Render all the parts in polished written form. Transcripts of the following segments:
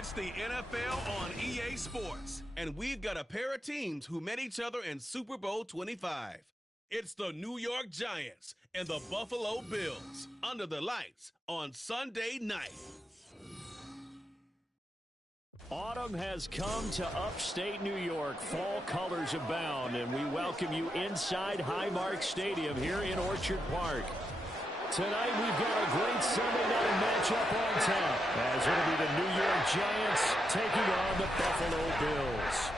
It's the NFL on EA Sports, and we've got a pair of teams who met each other in Super Bowl 25. It's the New York Giants and the Buffalo Bills under the lights on Sunday night. Autumn has come to upstate New York. Fall colors abound, and we welcome you inside Highmark Stadium here in Orchard Park. Tonight we've got a great Sunday night matchup on tap, as it'll be the New York Giants taking on the Buffalo Bills.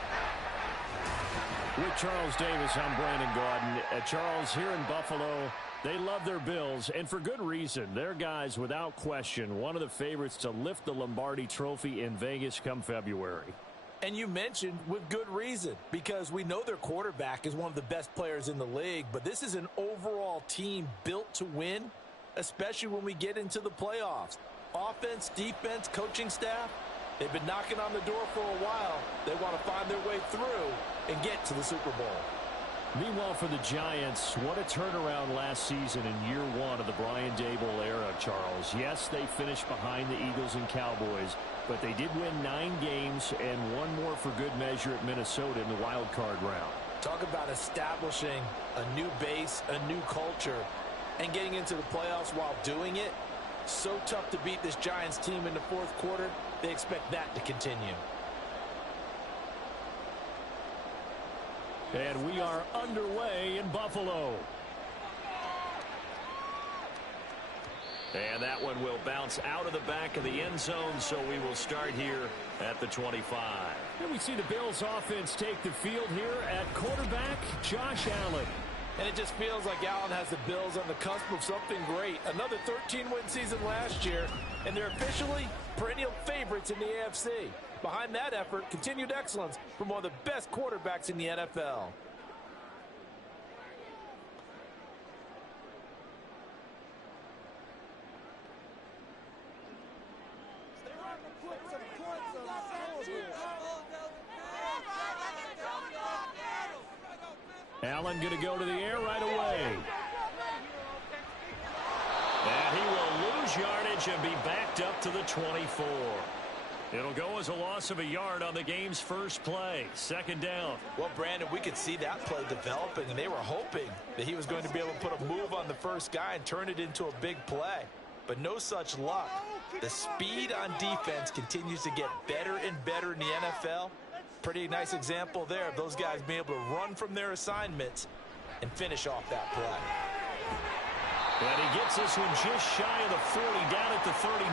With Charles Davis, I'm Brandon Gaudin. Charles, here in Buffalo, they love their Bills, and for good reason. Their guys, without question, one of the favorites to lift the Lombardi Trophy in Vegas come February. And you mentioned with good reason, because we know their quarterback is one of the best players in the league, but this is an overall team built to win, especially when we get into the playoffs. Offense, defense, coaching staff, they've been knocking on the door for a while. They want to find their way through and get to the Super Bowl. Meanwhile, for the Giants, what a turnaround last season in year one of the Brian Daboll era, Charles. Yes, they finished behind the Eagles and Cowboys, but they did win 9 games and one more for good measure at Minnesota in the wild card round. Talk about establishing a new base, a new culture, and getting into the playoffs while doing it. So tough to beat this Giants team in the fourth quarter. They expect that to continue. And we are underway in Buffalo. And that one will bounce out of the back of the end zone, so we will start here at the 25. And we see the Bills offense take the field here at quarterback, Josh Allen. And it just feels like Allen has the Bills on the cusp of something great. Another 13-win season last year, and they're officially perennial favorites in the AFC. Behind that effort, continued excellence from one of the best quarterbacks in the NFL. Allen going to go to the air right away. And he will lose yardage and be backed up to the 24. It'll go as a loss of a yard on the game's first play. Second down. Well, Brandon, we could see that play developing, and they were hoping that he was going to be able to put a move on the first guy and turn it into a big play. But no such luck. The speed on defense continues to get better and better in the NFL. Pretty nice example there of those guys being able to run from their assignments and finish off that play. And he gets this one just shy of the 40, down at the 39.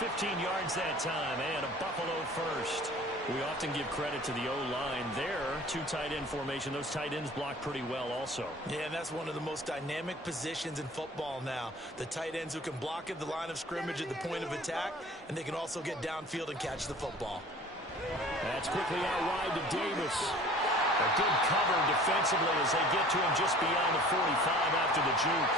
15 yards that time, and a Buffalo first. We often give credit to the O-line there. 2 tight end formation. Those tight ends block pretty well also. Yeah, and that's one of the most dynamic positions in football now. The tight ends who can block at the line of scrimmage at the point of attack, and they can also get downfield and catch the football. That's quickly out wide to Davis. A good cover defensively as they get to him just beyond the 45 after the juke.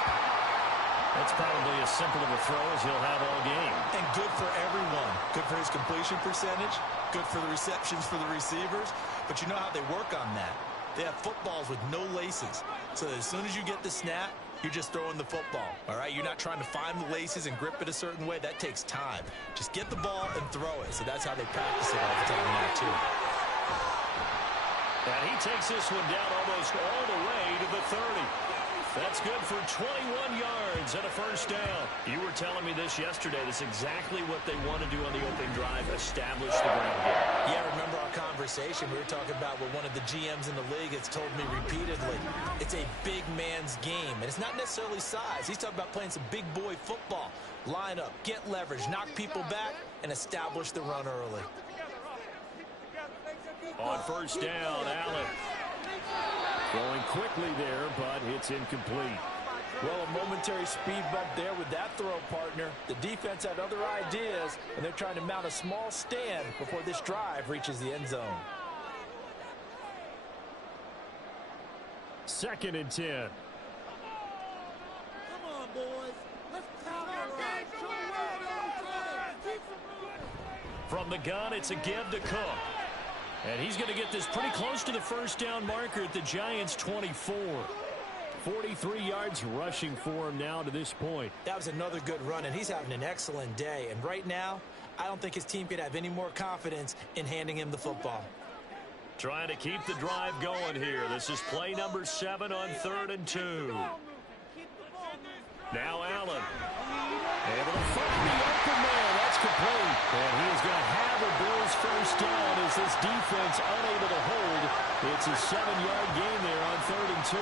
That's probably as simple of a throw as he'll have all game. And good for everyone. Good for his completion percentage. Good for the receptions for the receivers. But you know how they work on that. They have footballs with no laces. So as soon as you get the snap, you're just throwing the football. All right? You're not trying to find the laces and grip it a certain way. That takes time. Just get the ball and throw it. So that's how they practice it all the time now, too. And he takes this one down almost all the way to the 30. That's good for 21 yards and a first down. You were telling me this yesterday. That's exactly what they want to do on the opening drive, establish the ground game. Yeah, remember our conversation we were talking about with one of the GMs in the league that's told me repeatedly, it's a big man's game. And it's not necessarily size. He's talking about playing some big boy football. Line up, get leverage, knock people back, and establish the run early. On first down, Allen. Going quickly there, but it's incomplete. Well, a momentary speed bump there with that throw, partner. The defense had other ideas, and they're trying to mount a small stand before this drive reaches the end zone. 2nd and 10. Come on, boys. Let's From the gun, it's a give to Cook. And he's going to get this pretty close to the first down marker at the Giants' 24. 43 yards rushing for him now to this point. That was another good run, and he's having an excellent day. And right now, I don't think his team could have any more confidence in handing him the football. Trying to keep the drive going here. This is play number 7 on 3rd and 2. Now Allen. Able to find the open man. That's complete. And he is going to have a Bills first down as this defense unable to hold. It's a 7-yard gain there on 3rd and 2.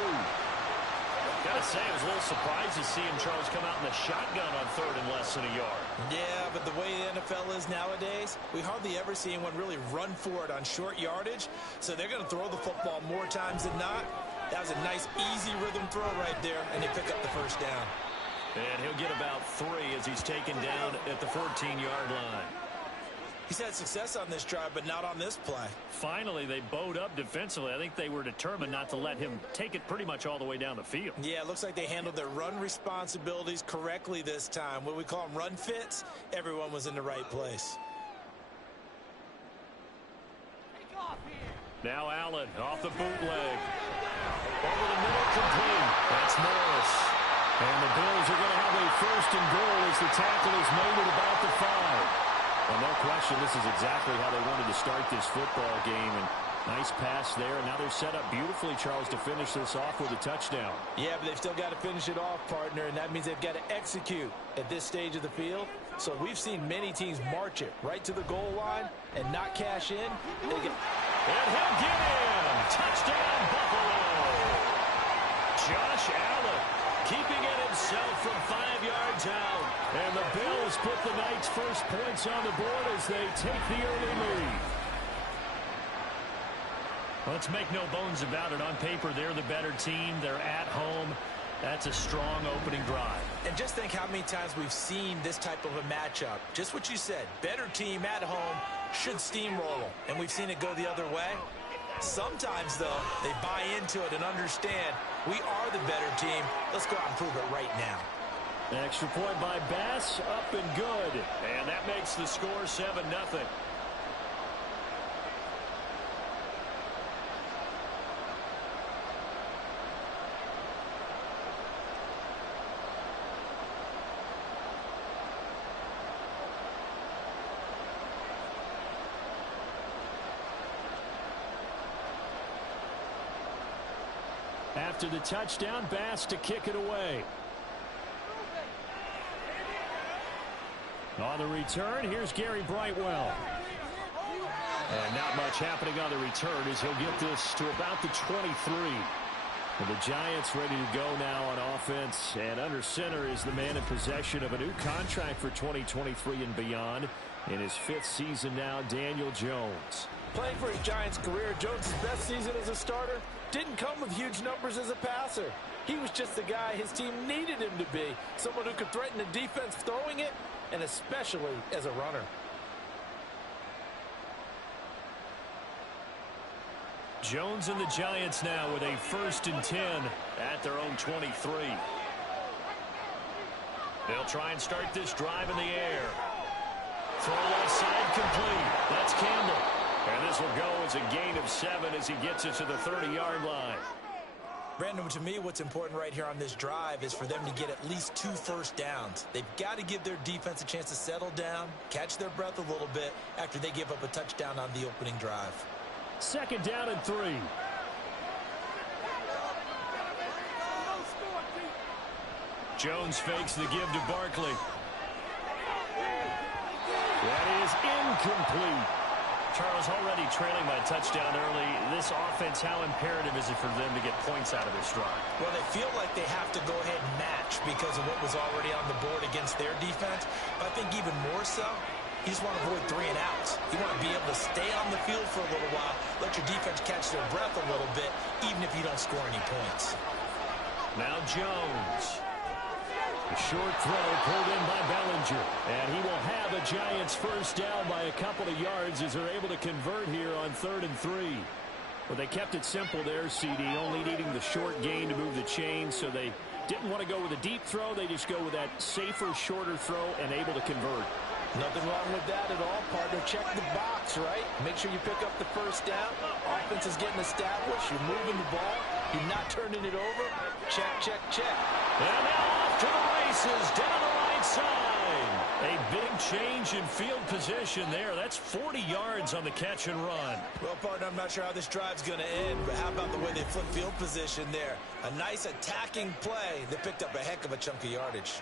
Gotta say, I was a little surprised to see him, Charles, come out in the shotgun on 3rd and less than a yard. Yeah, but the way the NFL is nowadays, we hardly ever see anyone really run for it on short yardage. So they're going to throw the football more times than not. That was a nice, easy rhythm throw right there, and they pick up the first down. And he'll get about 3 as he's taken down at the 14-yard line. He's had success on this drive, but not on this play. Finally, they bowed up defensively. I think they were determined not to let him take it pretty much all the way down the field. Yeah, it looks like they handled their run responsibilities correctly this time. What we call them run fits, everyone was in the right place. Now Allen off the bootleg. Over the middle, complete. That's Morris. And the Bills are going to have a 1st and goal as the tackle is made at about the 5. Well, no question, this is exactly how they wanted to start this football game. And nice pass there. And now they're set up beautifully, Charles, to finish this off with a touchdown. Yeah, but they've still got to finish it off, partner, and that means they've got to execute at this stage of the field. So we've seen many teams march it right to the goal line and not cash in. And he'll get in. Touchdown, Buffalo. Josh Allen keeping it himself from 5 yards out. And the Bills put the night's first points on the board as they take the early lead. Let's make no bones about it. On paper, they're the better team. They're at home. That's a strong opening drive. And just think how many times we've seen this type of a matchup. Just what you said. Better team at home should steamroll them. And we've seen it go the other way. Sometimes, though, they buy into it and understand we are the better team. Let's go out and prove it right now. Extra point by Bass, up and good. And that makes the score 7-0. After the touchdown, Bass to kick it away. On the return, here's Gary Brightwell. And not much happening on the return as he'll get this to about the 23. And the Giants ready to go now on offense. And under center is the man in possession of a new contract for 2023 and beyond. In his 5th season now, Daniel Jones. Playing for his Giants career, Jones' best season as a starter didn't come with huge numbers as a passer. He was just the guy his team needed him to be. Someone who could threaten the defense throwing it, and especially as a runner. Jones and the Giants now with a 1st and 10 at their own 23. They'll try and start this drive in the air. Throw left side complete. That's Campbell. And this will go as a gain of 7 as he gets it to the 30-yard line. Brandon, to me, what's important right here on this drive is for them to get at least 2 first downs. They've got to give their defense a chance to settle down, catch their breath a little bit after they give up a touchdown on the opening drive. 2nd down and 3. Jones fakes the give to Barkley. That is incomplete. Charles, already trailing by a touchdown early. This offense, how imperative is it for them to get points out of this drive? Well, they feel like they have to go ahead and match because of what was already on the board against their defense. But I think even more so, you just want to avoid 3 and outs. You want to be able to stay on the field for a little while, let your defense catch their breath a little bit, even if you don't score any points. Now Jones. A short throw pulled in by Bellinger. And he will have a Giants first down by a couple of yards as they're able to convert here on 3rd and 3. Well, they kept it simple there, CD, only needing the short gain to move the chains, so they didn't want to go with a deep throw. They just go with that safer, shorter throw and able to convert. Nothing wrong with that at all, partner. Check the box, right? Make sure you pick up the first down. Offense is getting established. You're moving the ball. You're not turning it over. Check, check, check. And now off to the races down the right side. A big change in field position there. That's 40 yards on the catch and run. Well, partner, I'm not sure how this drive's going to end, but how about the way they flip field position there? A nice attacking play. They picked up a heck of a chunk of yardage.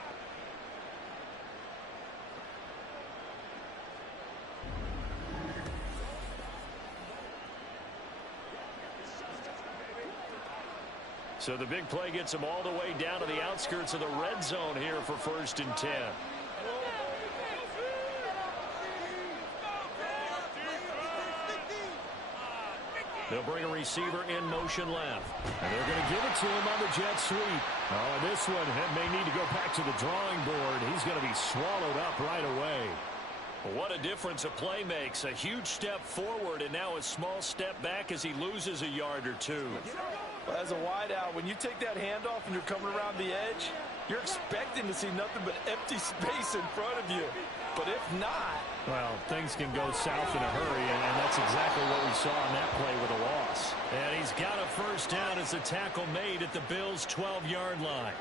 So the big play gets them all the way down to the outskirts of the red zone here for 1st and 10. They'll bring a receiver in motion left. And they're going to give it to him on the jet sweep. Oh, this one may need to go back to the drawing board. He's going to be swallowed up right away. What a difference a play makes. A huge step forward and now a small step back as he loses a yard or two. Well, as a wideout, when you take that handoff and you're coming around the edge, you're expecting to see nothing but empty space in front of you. But if not... Well, things can go south in a hurry, and that's exactly what we saw on that play with a loss. And he's got a 1st down as the tackle made at the Bills' 12-yard line.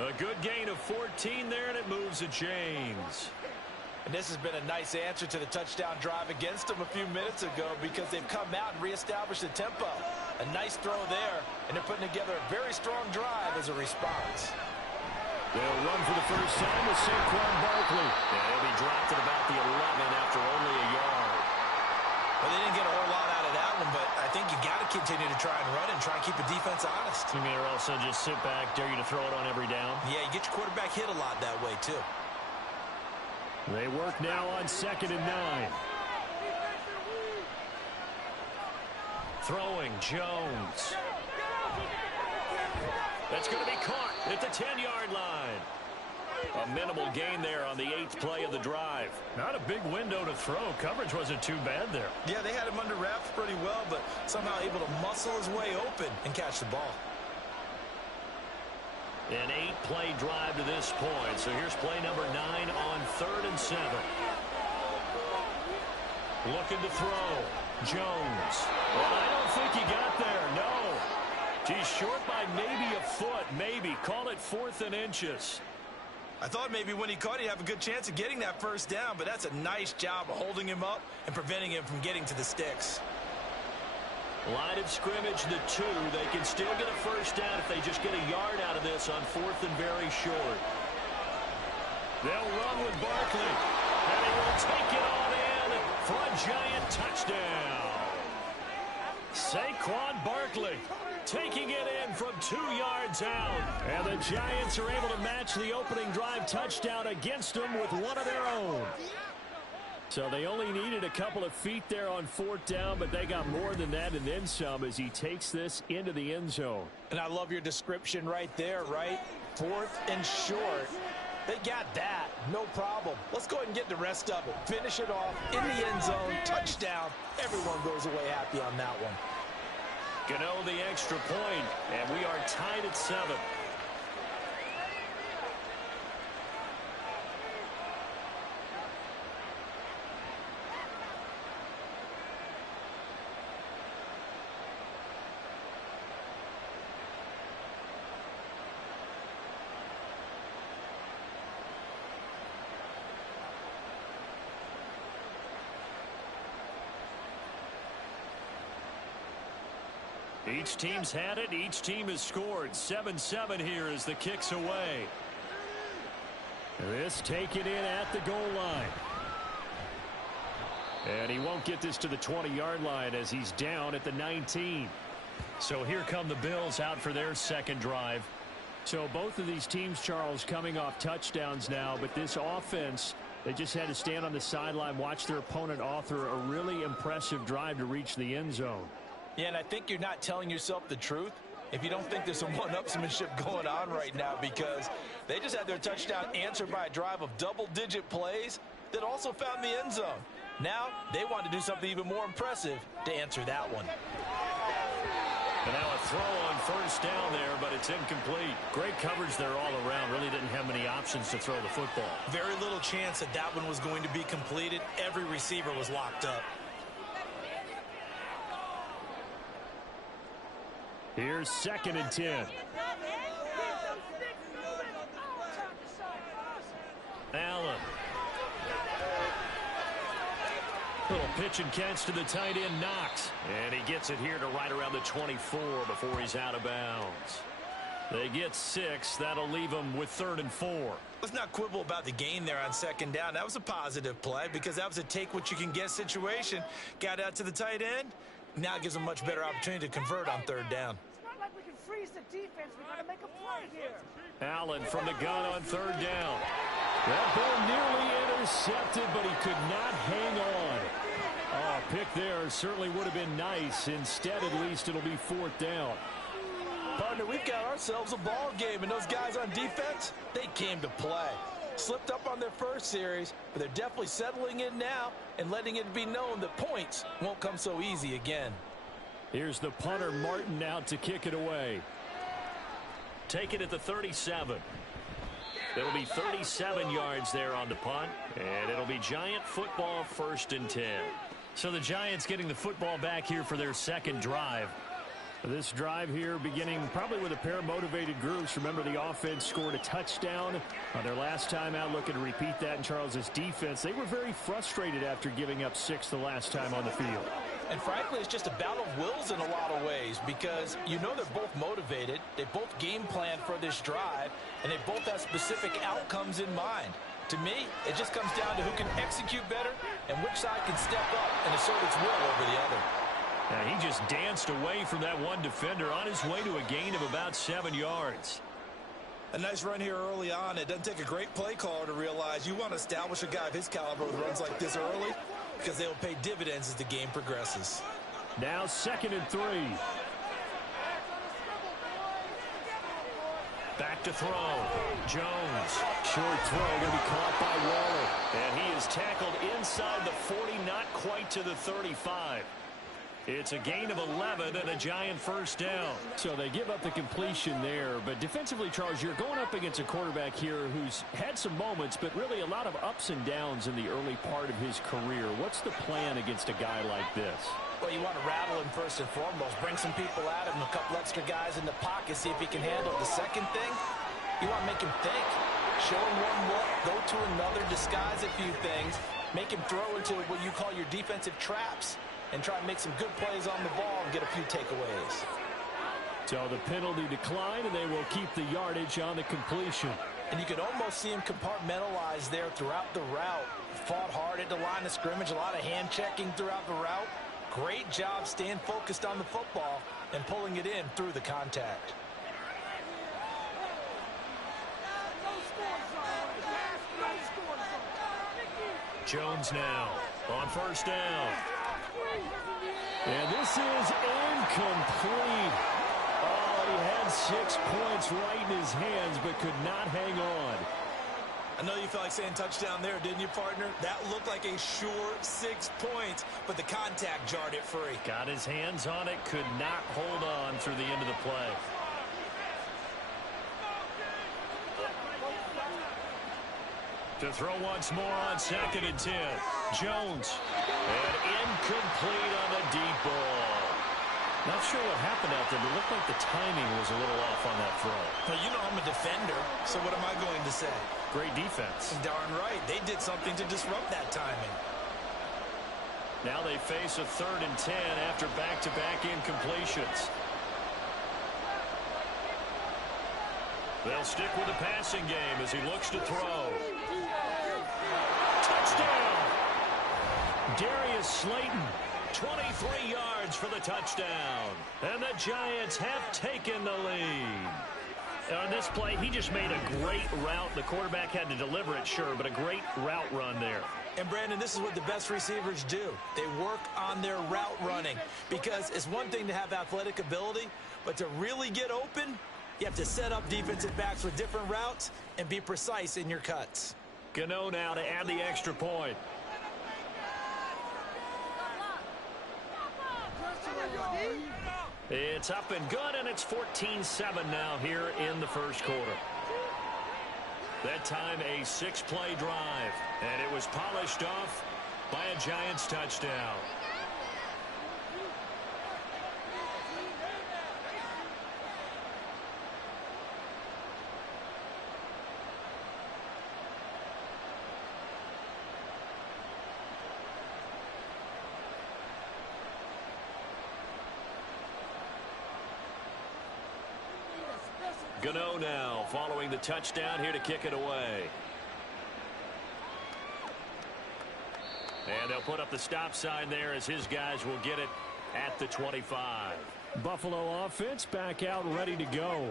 A good gain of 14 there, and it moves the chains. And this has been a nice answer to the touchdown drive against them a few minutes ago because they've come out and reestablished the tempo. A nice throw there, and they're putting together a very strong drive as a response. They'll run for the 1st time with Saquon Barkley. And he'll be dropped at about the 11 after only a yard. Well, they didn't get a whole lot out of that one, but I think you got to continue to try and run and try and keep the defense honest. You mean or also just sit back, dare you to throw it on every down? Yeah, you get your quarterback hit a lot that way, too. They work now on 2nd and 9. Throwing Jones. That's going to be caught at the 10-yard line. A minimal gain there on the 8th play of the drive. Not a big window to throw. Coverage wasn't too bad there. Yeah, they had him under wraps pretty well, but somehow able to muscle his way open and catch the ball. An 8-play drive to this point. So here's play number 9 on 3rd and 7. Looking to throw. Jones. Well, I don't think he got there. No. He's short by maybe a foot. Maybe. Call it 4th and inches. I thought maybe when he caught, he'd have a good chance of getting that 1st down, but that's a nice job of holding him up and preventing him from getting to the sticks. Line of scrimmage, the 2. They can still get a 1st down if they just get a yard out of this on 4th and very short. They'll run with Barkley. And he will take it on in for a giant touchdown. Saquon Barkley taking it in from 2 yards out. And the Giants are able to match the opening drive touchdown against them with one of their own. So they only needed a couple of feet there on 4th down, but they got more than that and then some as he takes this into the end zone. And I love your description right there, right? 4th and short. They got that. No problem. Let's go ahead and get the rest of it. Finish it off in the end zone. Touchdown. Everyone goes away happy on that one. Gano the extra point, and we are tied at 7. Each team's had it. Each team has scored. 7-7 here as the kick's away. This taken in at the goal line. And he won't get this to the 20-yard line as he's down at the 19. So here come the Bills out for their 2nd drive. So both of these teams, Charles, coming off touchdowns now, but this offense, they just had to stand on the sideline, watch their opponent author a really impressive drive to reach the end zone. Yeah, and I think you're not telling yourself the truth if you don't think there's some one-upsmanship going on right now, because they just had their touchdown answered by a drive of double-digit plays that also found the end zone. Now they want to do something even more impressive to answer that one. And now a throw on 1st down there, but it's incomplete. Great coverage there all around. Really didn't have many options to throw the football. Very little chance that that one was going to be completed. Every receiver was locked up. Here's 2nd and 10. Allen Little pitch and catch to the tight end, Knox. And he gets it here to right around the 24 before he's out of bounds. They get 6. That'll leave them with 3rd and 4. Let's not quibble about the gain there on 2nd down. That was a positive play because that was a take-what-you-can-get situation. Got out to the tight end. Now it gives them a much better opportunity to convert on 3rd down. It's not like we can freeze the defense. We got to make a play here. Allen from the gun on 3rd down. That ball nearly intercepted, but he could not hang on. Oh, a pick there certainly would have been nice. Instead, at least, it'll be 4th down. Partner, we've got ourselves a ball game, and those guys on defense, they came to play. Slipped up on their first series, but they're definitely settling in now and letting it be known that points won't come so easy again. Here's the punter, Martin, out to kick it away. Take it at the 37. It'll be 37 yards there on the punt, and it'll be Giant football 1st and 10. So the Giants getting the football back here for their 2nd drive. This drive here beginning probably with a pair of motivated groups. Remember, the offense scored a touchdown on their last time out. Looking to repeat that in Charles's defense. They were very frustrated after giving up 6 the last time on the field. And frankly, it's just a battle of wills in a lot of ways because you know they're both motivated. They both game plan for this drive, and they both have specific outcomes in mind. To me, it just comes down to who can execute better and which side can step up and assert its will over the other. Now, he just danced away from that one defender on his way to a gain of about 7 yards. A nice run here early on. It doesn't take a great play caller to realize you want to establish a guy of his caliber with runs like this early because they will pay dividends as the game progresses. Now 2nd and 3. Back to throw. Jones. Short throw going to be caught by Waller. And he is tackled inside the 40, not quite to the 35. It's a gain of 11 and a Giant 1st down. So they give up the completion there. But defensively, Charles, you're going up against a quarterback here who's had some moments, but really a lot of ups and downs in the early part of his career. What's the plan against a guy like this? Well, you want to rattle him first and foremost. Bring some people at him, a couple extra guys in the pocket, see if he can handle it. The second thing, you want to make him think. Show him one look, go to another, disguise a few things, make him throw into what you call your defensive traps, and try and make some good plays on the ball and get a few takeaways. So the penalty declined, and they will keep the yardage on the completion. And you could almost see him compartmentalize there throughout the route. Fought hard at the line of scrimmage, a lot of hand checking throughout the route. Great job staying focused on the football and pulling it in through the contact. Jones now on 1st down. And this is incomplete. Oh, he had 6 points right in his hands, but could not hang on. I know you felt like saying touchdown there, didn't you, partner? That looked like a sure 6 points, but the contact jarred it free. Got his hands on it, could not hold on through the end of the play. To throw once more on 2nd and 10. Jones. And incomplete on the deep ball. Not sure what happened out there, but it looked like the timing was a little off on that throw. Well, you know I'm a defender, so what am I going to say? Great defense. Darn right. They did something to disrupt that timing. Now they face a 3rd and 10 after back-to-back incompletions. They'll stick with the passing game as he looks to throw. Touchdown! Darius Slayton, 23 yards for the touchdown. And the Giants have taken the lead. On this play, he just made a great route. The quarterback had to deliver it, sure, but a great route run there. And, Brandon, this is what the best receivers do. They work on their route running because it's one thing to have athletic ability, but to really get open, you have to set up defensive backs with different routes and be precise in your cuts. Gano now to add the extra point. It's up and good, and it's 14-7 now here in the first quarter. That time a 6-play drive, and it was polished off by a Giants touchdown. Gano now following the touchdown here to kick it away. And they'll put up the stop sign there as his guys will get it at the 25. Buffalo offense back out ready to go.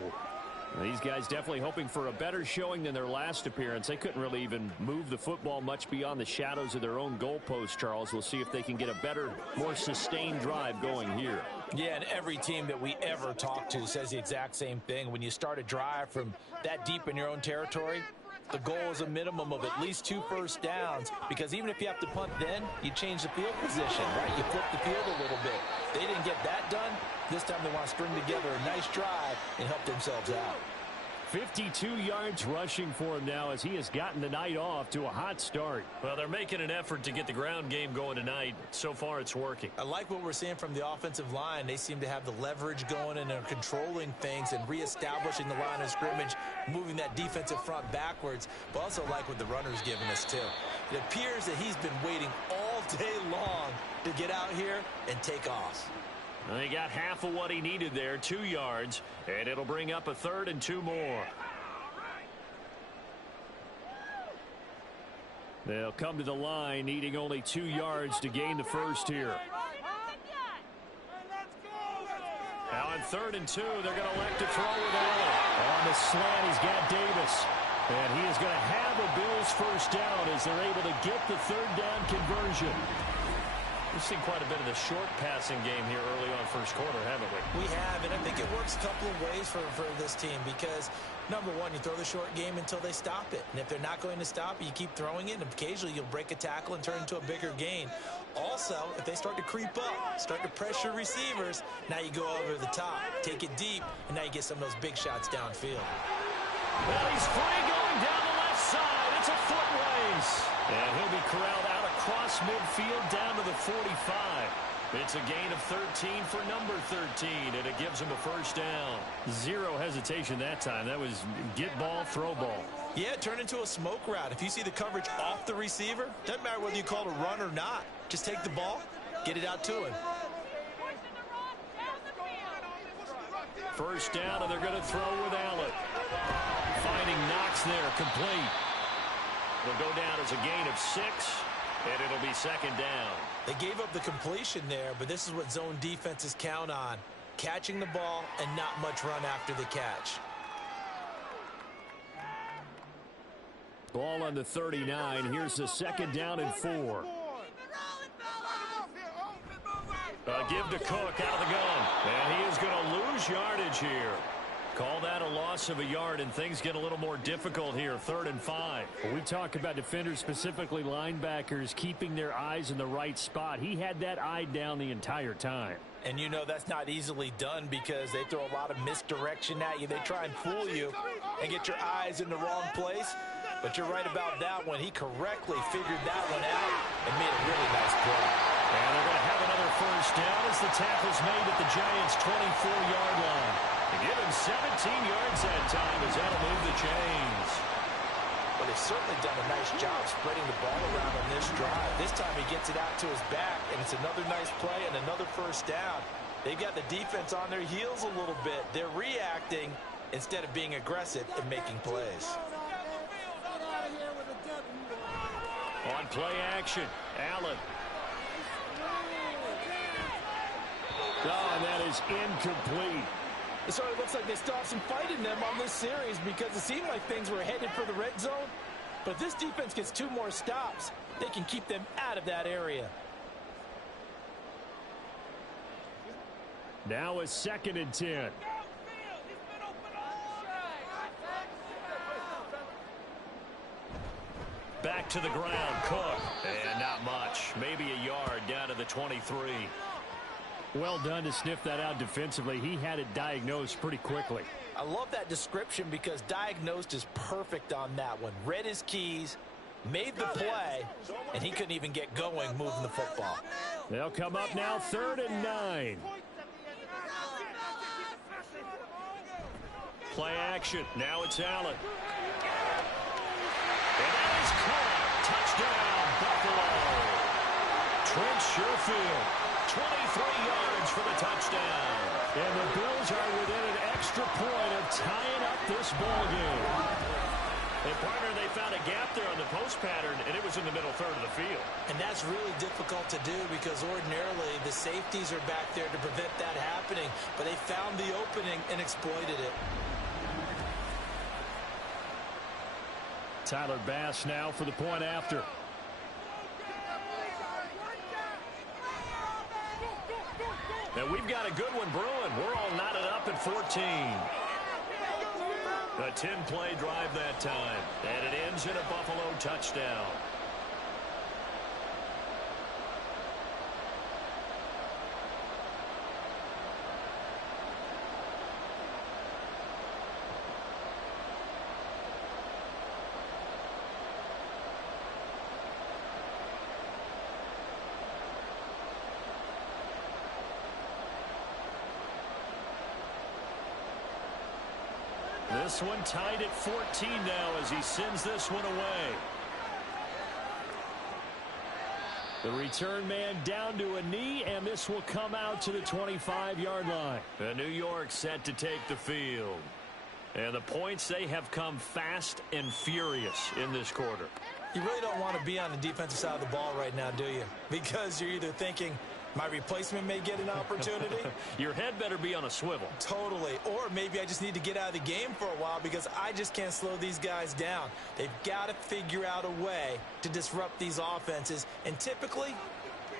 These guys definitely hoping for a better showing than their last appearance. They couldn't really even move the football much beyond the shadows of their own goalpost, Charles. We'll see if they can get a better, more sustained drive going here. Yeah, and every team that we ever talk to says the exact same thing. When you start a drive from that deep in your own territory, the goal is a minimum of at least 2 first downs, because even if you have to punt then, you change the field position, right? You flip the field a little bit. They didn't get that done. This time they want to string together a nice drive and help themselves out. 52 yards rushing for him now as he has gotten the night off to a hot start. Well, they're making an effort to get the ground game going tonight. So far, it's working. I like what we're seeing from the offensive line. They seem to have the leverage going and are controlling things and reestablishing the line of scrimmage, moving that defensive front backwards, but also like what the runner's giving us, too. It appears that he's been waiting all day long to get out here and take off. Well, he got half of what he needed there, 2 yards, and it'll bring up a 3rd and 2 more. They'll come to the line needing only 2 yards to gain the first here. Now on 3rd and 2, they're going to elect to throw with Allen. On the slant, he's got Davis. And he is going to have a Bills first down as they're able to get the 3rd down conversion. We've seen quite a bit of the short passing game here early on first quarter, haven't we? We have, and I think it works a couple of ways for this team because, number one, you throw the short game until they stop it. And if they're not going to stop it, you keep throwing it, and occasionally you'll break a tackle and turn into a bigger gain. Also, if they start to creep up, start to pressure receivers, now you go over the top, take it deep, and now you get some of those big shots downfield. Well, he's free going down the left side. It's a foot race. And he'll be corralled out across midfield down to the 45. It's a gain of 13 for number 13, and it gives him a first down. Zero hesitation that time. That was get ball, throw ball. Yeah, turn into a smoke route. If you see the coverage off the receiver, doesn't matter whether you call it a run or not. Just take the ball, get it out to him. First down, and they're going to throw with Allen. Finding Knox there, complete. It'll go down as a gain of 6, and it'll be 2nd down. They gave up the completion there, but this is what zone defenses count on. Catching the ball and not much run after the catch. Ball on the 39. Here's the 2nd down and 4. Give to Cook out of the gun. And he is going to lose yardage here. Call that a loss of a yard, and things get a little more difficult here. 3rd and 5. We talk about defenders, specifically linebackers, keeping their eyes in the right spot. He had that eye down the entire time. And you know that's not easily done because they throw a lot of misdirection at you. They try and fool you and get your eyes in the wrong place. But you're right about that one. He correctly figured that one out and made a really nice play. And they're going to have another first down as the tackle's made at the Giants' 24-yard line. They give him 17 yards that time as that'll move the chains. Well, they've certainly done a nice job spreading the ball around on this drive. This time he gets it out to his back, and it's another nice play and another first down. They've got the defense on their heels a little bit. They're reacting instead of being aggressive and making plays. On play action, Allen. Oh, and that is incomplete. So it looks like they still have some fight in them on this series because it seemed like things were headed for the red zone. But if this defense gets 2 more stops, they can keep them out of that area. Now a 2nd and 10. Back to the ground, Cook. And not much. Maybe a yard down to the 23. Well done to sniff that out defensively. He had it diagnosed pretty quickly. I love that description because diagnosed is perfect on that one. Read his keys, made the play, and he couldn't even get going moving the football. They'll come up now 3rd and 9. Play action. Now it's Allen. And that is caught. Touchdown, Buffalo. Trent Sherfield. yards for the touchdown. And the Bills are within an extra point of tying up this ball game. And partner, they found a gap there on the post pattern, and it was in the middle third of the field. And that's really difficult to do because ordinarily the safeties are back there to prevent that happening. But they found the opening and exploited it. Tyler Bass now for the point after. And we've got a good one brewing. We're all knotted up at 14. A 10-play drive that time. And it ends in a Buffalo touchdown. This one tied at 14 now as he sends this one away. The return man down to a knee, and this will come out to the 25-yard line. And New York set to take the field. And the points, they have come fast and furious in this quarter. You really don't want to be on the defensive side of the ball right now, do you? Because you're either thinking, my replacement may get an opportunity. Your head better be on a swivel. Totally. Or maybe I just need to get out of the game for a while because I just can't slow these guys down. They've got to figure out a way to disrupt these offenses. And typically,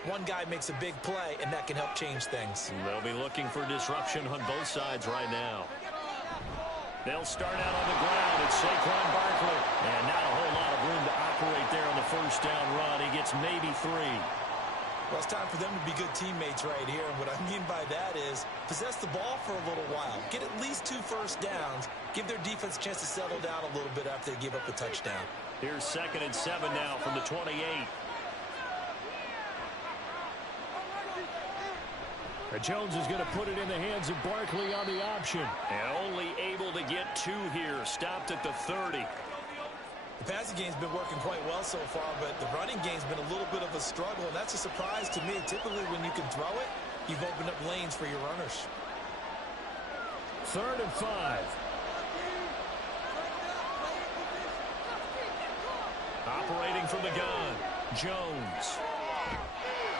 one guy makes a big play, and that can help change things. They'll be looking for disruption on both sides right now. They'll start out on the ground. It's Saquon Barkley. And not a whole lot of room to operate there on the first down run. He gets maybe 3. Well, it's time for them to be good teammates right here. And what I mean by that is possess the ball for a little while. Get at least 2 first downs. Give their defense a chance to settle down a little bit after they give up a touchdown. Here's 2nd and 7 now from the 28. Jones is going to put it in the hands of Barkley on the option. And only able to get 2 here. Stopped at the 30. The passing game's been working quite well so far, but the running game's been a little bit of a struggle, and that's a surprise to me. Typically, when you can throw it, you've opened up lanes for your runners. 3rd and 5. Operating from the gun, Jones.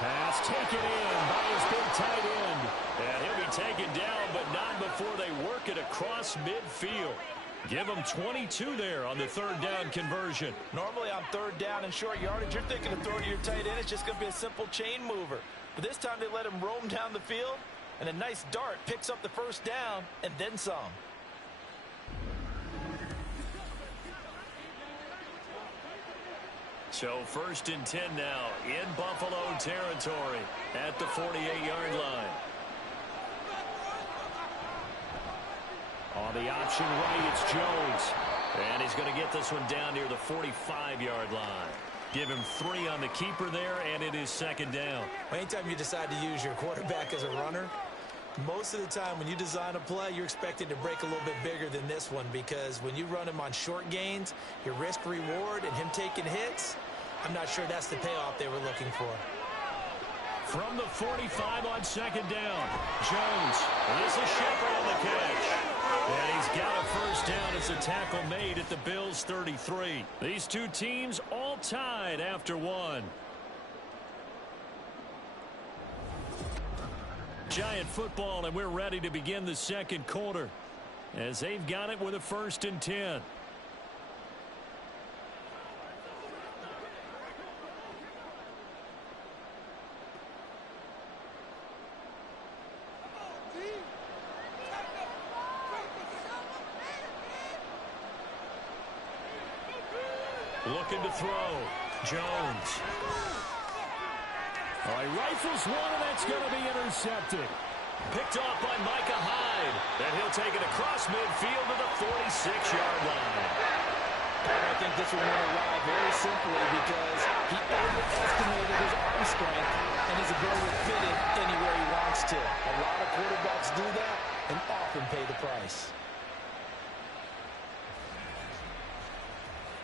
Pass taken in by his big tight end. And he'll be taken down, but not before they work it across midfield. Give him 22 there on the 3rd down conversion. Normally on 3rd down and short yardage, you're thinking of throwing to your tight end. It's just going to be a simple chain mover. But this time they let him roam down the field, and a nice dart picks up the first down and then some. So 1st and 10 now in Buffalo territory at the 48-yard line. On the option right, it's Jones. And he's going to get this one down near the 45-yard line. Give him 3 on the keeper there, and it is 2nd down. Anytime you decide to use your quarterback as a runner, most of the time when you design a play, you're expecting to break a little bit bigger than this one because when you run him on short gains, your risk-reward and him taking hits, I'm not sure that's the payoff they were looking for. From the 45 on 2nd down, Jones. This is Shepard on the catch. And he's got a first down as a tackle made at the Bills' 33. These two teams all tied after 1. Giant football, and we're ready to begin the 2nd quarter as they've got it with a 1st and 10. Looking to throw. Jones. He rifles one, and that's going to be intercepted. Picked off by Micah Hyde. And he'll take it across midfield to the 46-yard line. And I think this will win a ride very simply because he overestimated his arm strength and his ability to fit it anywhere he wants to. A lot of quarterbacks do that and often pay the price.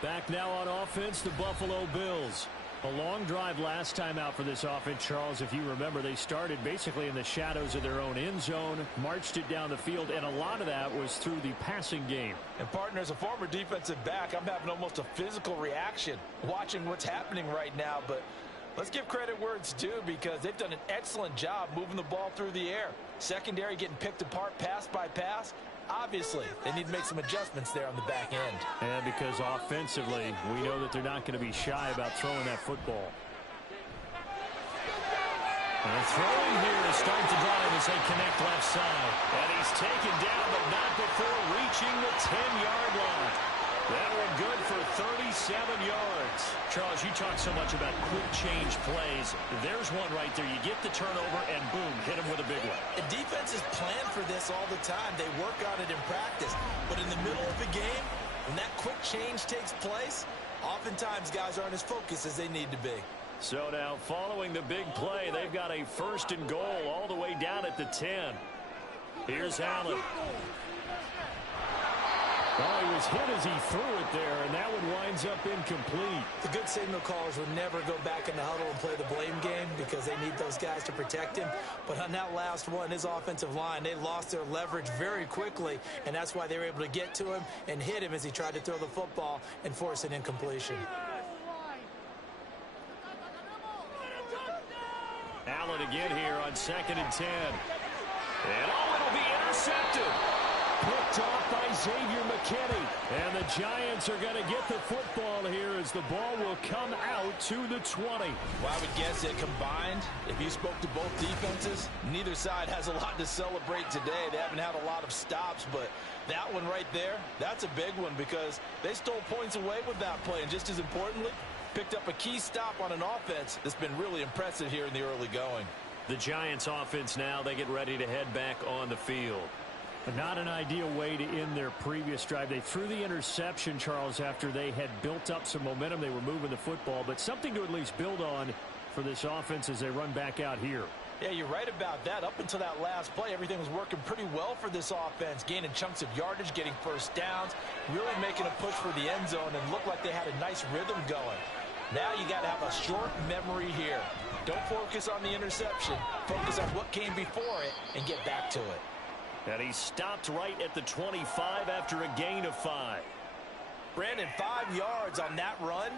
Back now on offense, the Buffalo Bills. A long drive last time out for this offense, Charles. If you remember, they started basically in the shadows of their own end zone, marched it down the field, and a lot of that was through the passing game. And, partner, as a former defensive back, I'm having almost a physical reaction watching what's happening right now. But let's give credit where it's due, because they've done an excellent job moving the ball through the air. Secondary getting picked apart pass by pass. Obviously, they need to make some adjustments there on the back end. And because offensively, we know that they're not going to be shy about throwing that football. And the throwing here is starting to drive as they connect left side. And he's taken down, but not before reaching the 10-yard line. That one good for 37 yards. Charles, you talk so much about quick change plays. There's one right there. You get the turnover, and boom, hit him with a big one. The defenses plan for this all the time. They work on it in practice. But in the middle of the game, when that quick change takes place, oftentimes guys aren't as focused as they need to be. So now, following the big play, they've got a 1st and goal all the way down at the 10. Here's Allen. Oh, he was hit as he threw it there, and that one winds up incomplete. The good signal callers would never go back in the huddle and play the blame game because they need those guys to protect him. But on that last one, his offensive line, they lost their leverage very quickly, and that's why they were able to get to him and hit him as he tried to throw the football and force an incompletion. Allen again here on 2nd and 10. And it'll be intercepted. Picked off by Xavier McKinney. And the Giants are going to get the football here as the ball will come out to the 20. Well, I would guess that combined, if you spoke to both defenses, neither side has a lot to celebrate today. They haven't had a lot of stops, but that one right there, that's a big one because they stole points away with that play. And just as importantly, picked up a key stop on an offense that's been really impressive here in the early going. The Giants offense now, they get ready to head back on the field. But not an ideal way to end their previous drive. They threw the interception, Charles, after they had built up some momentum. They were moving the football, but something to at least build on for this offense as they run back out here. Yeah, you're right about that. Up until that last play, everything was working pretty well for this offense, gaining chunks of yardage, getting first downs, really making a push for the end zone, and looked like they had a nice rhythm going. Now you got to have a short memory here. Don't focus on the interception. Focus on what came before it and get back to it. And he stopped right at the 25 after a gain of 5. Brandon, 5 yards on that run.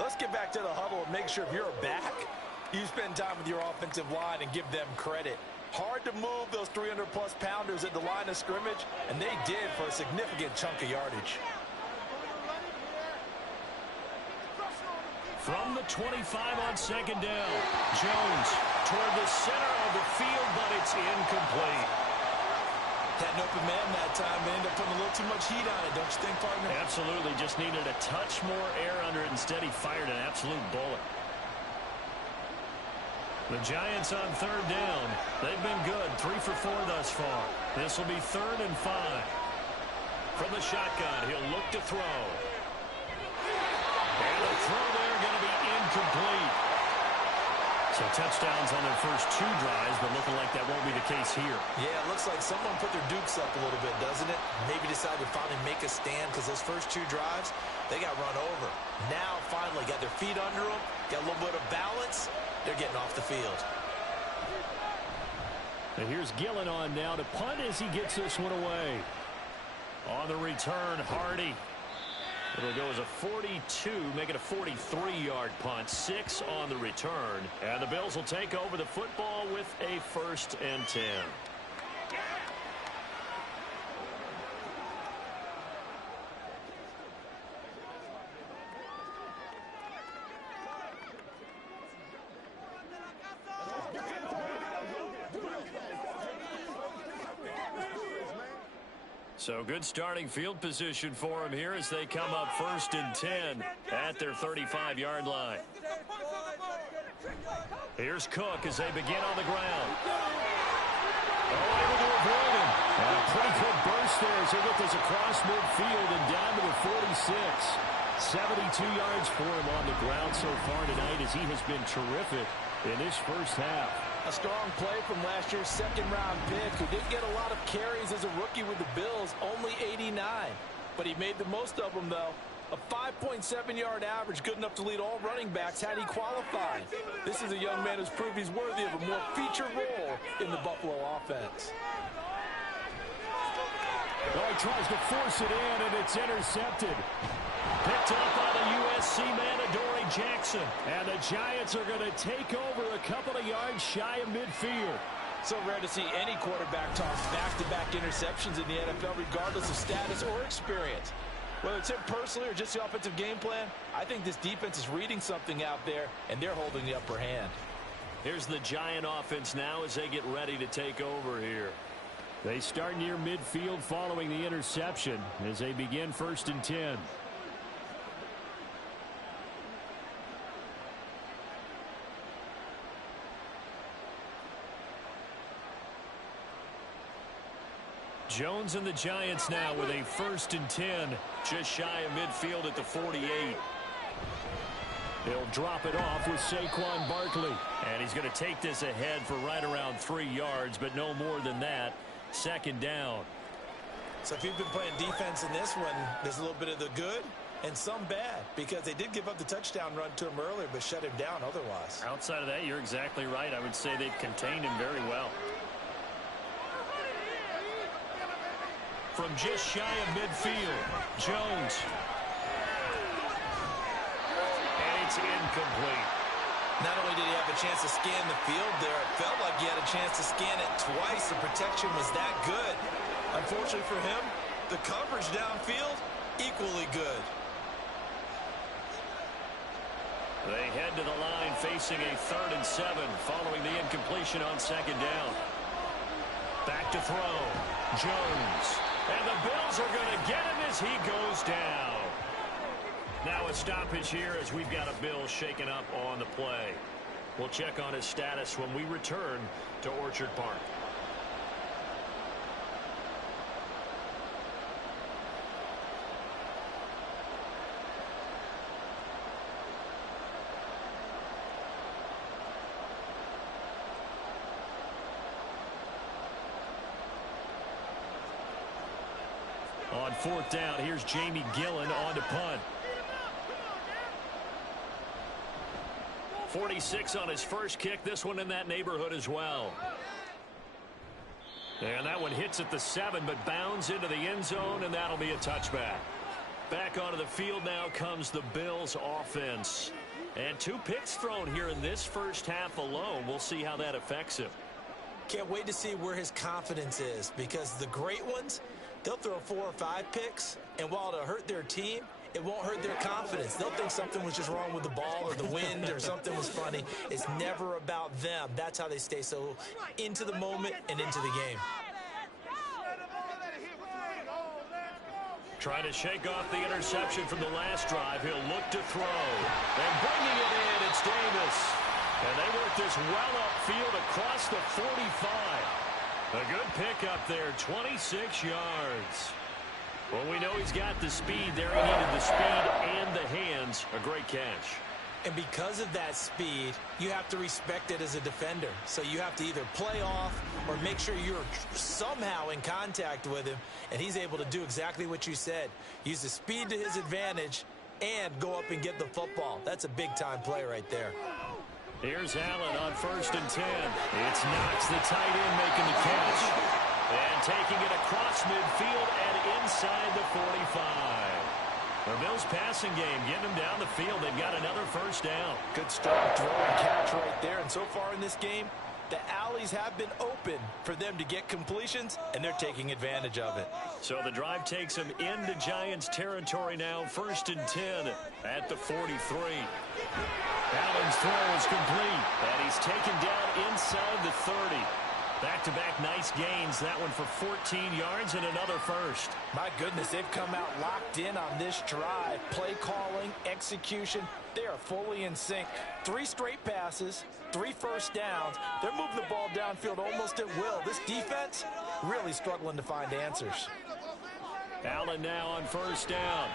Let's get back to the huddle and make sure if you're a back, you spend time with your offensive line and give them credit. Hard to move those 300-plus pounders at the line of scrimmage, and they did for a significant chunk of yardage. From the 25 on 2nd down, Jones toward the center of the field, but it's incomplete. Had an open man that time, and ended up putting a little too much heat on it, don't you think, partner? Absolutely, just needed a touch more air under it. Instead, he fired an absolute bullet. The Giants on 3rd down. They've been good, 3 for 4 thus far. This will be 3rd and 5. From the shotgun, he'll look to throw. And the throw there going to be incomplete. So touchdowns on their first 2 drives, but looking like that won't be the case here. Yeah, it looks like someone put their dukes up a little bit, doesn't it? Maybe decided to finally make a stand because those first 2 drives, they got run over. Now, finally, got their feet under them, got a little bit of balance. They're getting off the field. And here's Gillen on now to punt as he gets this one away. On the return, Hardy. It'll go as a 42, make it a 43-yard punt, 6 on the return. And the Bills will take over the football with a 1st and 10. So good starting field position for them here as they come up 1st and 10 at their 35-yard line. Here's Cook as they begin on the ground. Oh, able to avoid him. And a pretty good burst there as they get this across midfield and down to the 46. 72 yards for him on the ground so far tonight as he has been terrific in this first half. A strong play from last year's 2nd-round pick who didn't get a lot of carries as a rookie with the Bills, only 89. But he made the most of them, though. A 5.7-yard average, good enough to lead all running backs had he qualified. This is a young man who's proved he's worthy of a more featured role in the Buffalo offense. Oh, he tries to force it in, and it's intercepted. Picked up by the USC man, Adoree Jackson. And the Giants are going to take over a couple of yards shy of midfield. So rare to see any quarterback toss back-to-back interceptions in the NFL, regardless of status or experience. Whether it's him personally or just the offensive game plan, I think this defense is reading something out there, and they're holding the upper hand. Here's the Giant offense now as they get ready to take over here. They start near midfield following the interception as they begin 1st and 10. Jones and the Giants now with a 1st and 10. Just shy of midfield at the 48. He'll drop it off with Saquon Barkley. And he's going to take this ahead for right around 3 yards, but no more than that. 2nd down. So if you've been playing defense in this one, there's a little bit of the good and some bad, because they did give up the touchdown run to him earlier, but shut him down otherwise. Outside of that, you're exactly right. I would say they've contained him very well. From just shy of midfield, Jones. And it's incomplete. Not only did he have a chance to scan the field there, it felt like he had a chance to scan it twice. The protection was that good. Unfortunately for him, the coverage downfield, equally good. They head to the line facing a 3rd and 7 following the incompletion on 2nd down. Back to throw. Jones. And the Bills are going to get him as he goes down. Now a stoppage here as we've got a Bill shaken up on the play. We'll check on his status when we return to Orchard Park. On 4th down, here's Jamie Gillen on to punt. 46 on his first kick. This one in that neighborhood as well. And that one hits at the 7, but bounds into the end zone, and that'll be a touchback. Back onto the field now comes the Bills offense. And 2 picks thrown here in this first half alone. We'll see how that affects him. Can't wait to see where his confidence is, because the great ones, they'll throw 4 or 5 picks, and while it'll hurt their team, it won't hurt their confidence. They'll think something was just wrong with the ball or the wind or something was funny. It's never about them. That's how they stay so into the moment and into the game. Trying to shake off the interception from the last drive. He'll look to throw. And bringing it in, it's Davis. And they work this well upfield across the 45. A good pickup there, 26 yards. Well, we know he's got the speed there. He needed the speed and the hands. A great catch. And because of that speed, you have to respect it as a defender. So you have to either play off or make sure you're somehow in contact with him, and he's able to do exactly what you said. Use the speed to his advantage and go up and get the football. That's a big-time play right there. Here's Allen on 1st and 10. It's Knox, the tight end, making the catch. And taking it across midfield and inside the 45. The Bills passing game, getting them down the field. They've got another 1st down. Good strong throw and catch right there. And so far in this game, the alleys have been open for them to get completions, and they're taking advantage of it. So the drive takes them into Giants territory now. 1st and 10 at the 43. Allen's throw is complete, and he's taken down inside the 30. Back-to-back nice gains. That one for 14 yards and another 1st. My goodness, they've come out locked in on this drive. Play calling, execution, they are fully in sync. 3 straight passes, 3 first downs. They're moving the ball downfield almost at will. This defense really struggling to find answers. Allen now on 1st down.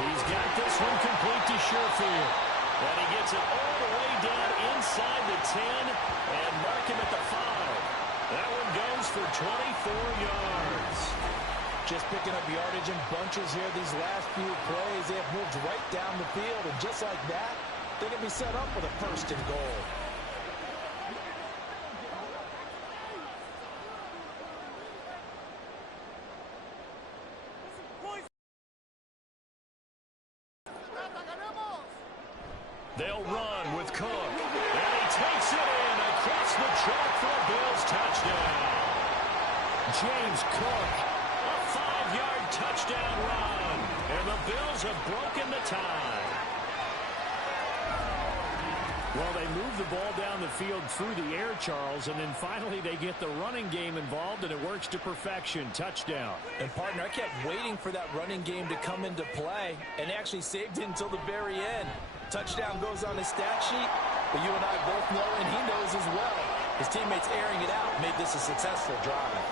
He's got this one complete to Sherfield. And he gets it all the way down inside the 10 and mark him at the 5. That one goes for 24 yards. Just picking up yardage in bunches here these last few plays. just like that, they can be set up with a first and goal. They'll run with Cook. And he takes it in across the chalk for a Bills touchdown. James Cook, a 5-yard touchdown run. And the Bills have broken the tie. Well, they move the ball down the field through the air, Charles, and then finally they get the running game involved, and it works to perfection. Touchdown. And, partner, I kept waiting for that running game to come into play, and actually saved it until the very end. Touchdown goes on his stat sheet, but you and I both know, and he knows as well, his teammates airing it out made this a successful drive.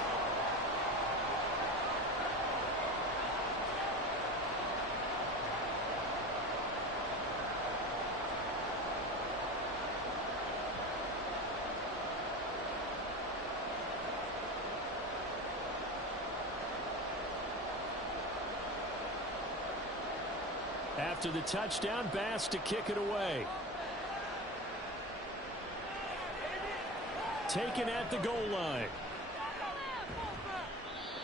After the touchdown, Bass to kick it away. Taken at the goal line.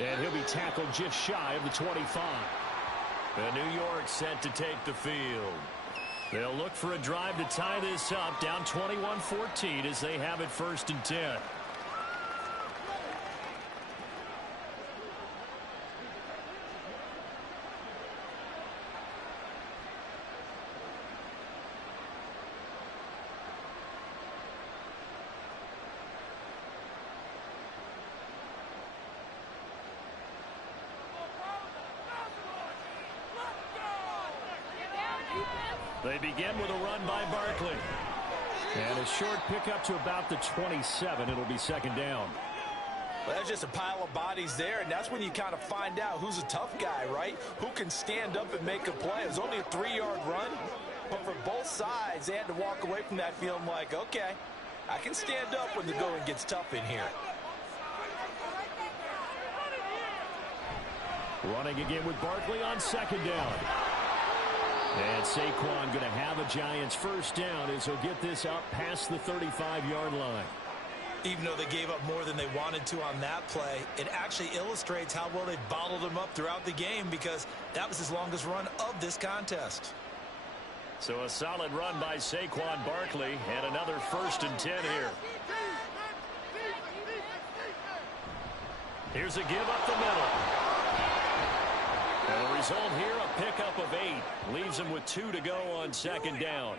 And he'll be tackled just shy of the 25. And New York set to take the field. They'll look for a drive to tie this up, down 21-14 as they have it 1st and 10. They begin with a run by Barkley. And a short pickup to about the 27. It'll be 2nd down. Well, that's just a pile of bodies there, and that's when you kind of find out who's a tough guy, right? Who can stand up and make a play. It was only a 3-yard run, but for both sides, they had to walk away from that feeling like, okay, I can stand up when the going gets tough in here. Running again with Barkley on 2nd down. And Saquon going to have a Giants 1st down as he'll get this up past the 35-yard line. Even though they gave up more than they wanted to on that play, it actually illustrates how well they bottled him up throughout the game, because that was his longest run of this contest. So a solid run by Saquon Barkley, and another 1st and 10 here. Here's a give up the middle. And the result here, a pickup of 8. Leaves him with 2 to go on 2nd down.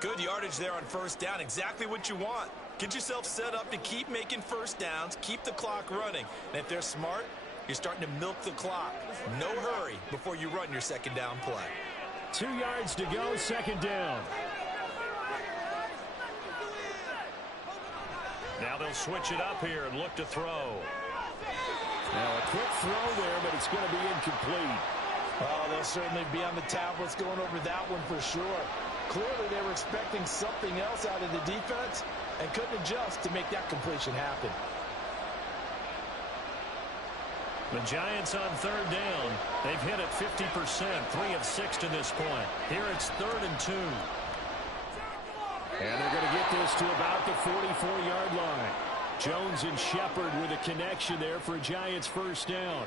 Good yardage there on 1st down. Exactly what you want. Get yourself set up to keep making 1st downs, keep the clock running. And if they're smart, you're starting to milk the clock. No hurry before you run your 2nd down play. 2 yards to go, 2nd down. Now they'll switch it up here and look to throw. Now a quick throw there, but it's going to be incomplete. Oh, they'll certainly be on the tablets going over that one for sure. Clearly they were expecting something else out of the defense and couldn't adjust to make that completion happen. The Giants on 3rd down. They've hit it 50%, 3 of 6 to this point. Here it's 3rd and 2. And they're going to get this to about the 44-yard line. Jones and Shepard with a connection there for Giants 1st down.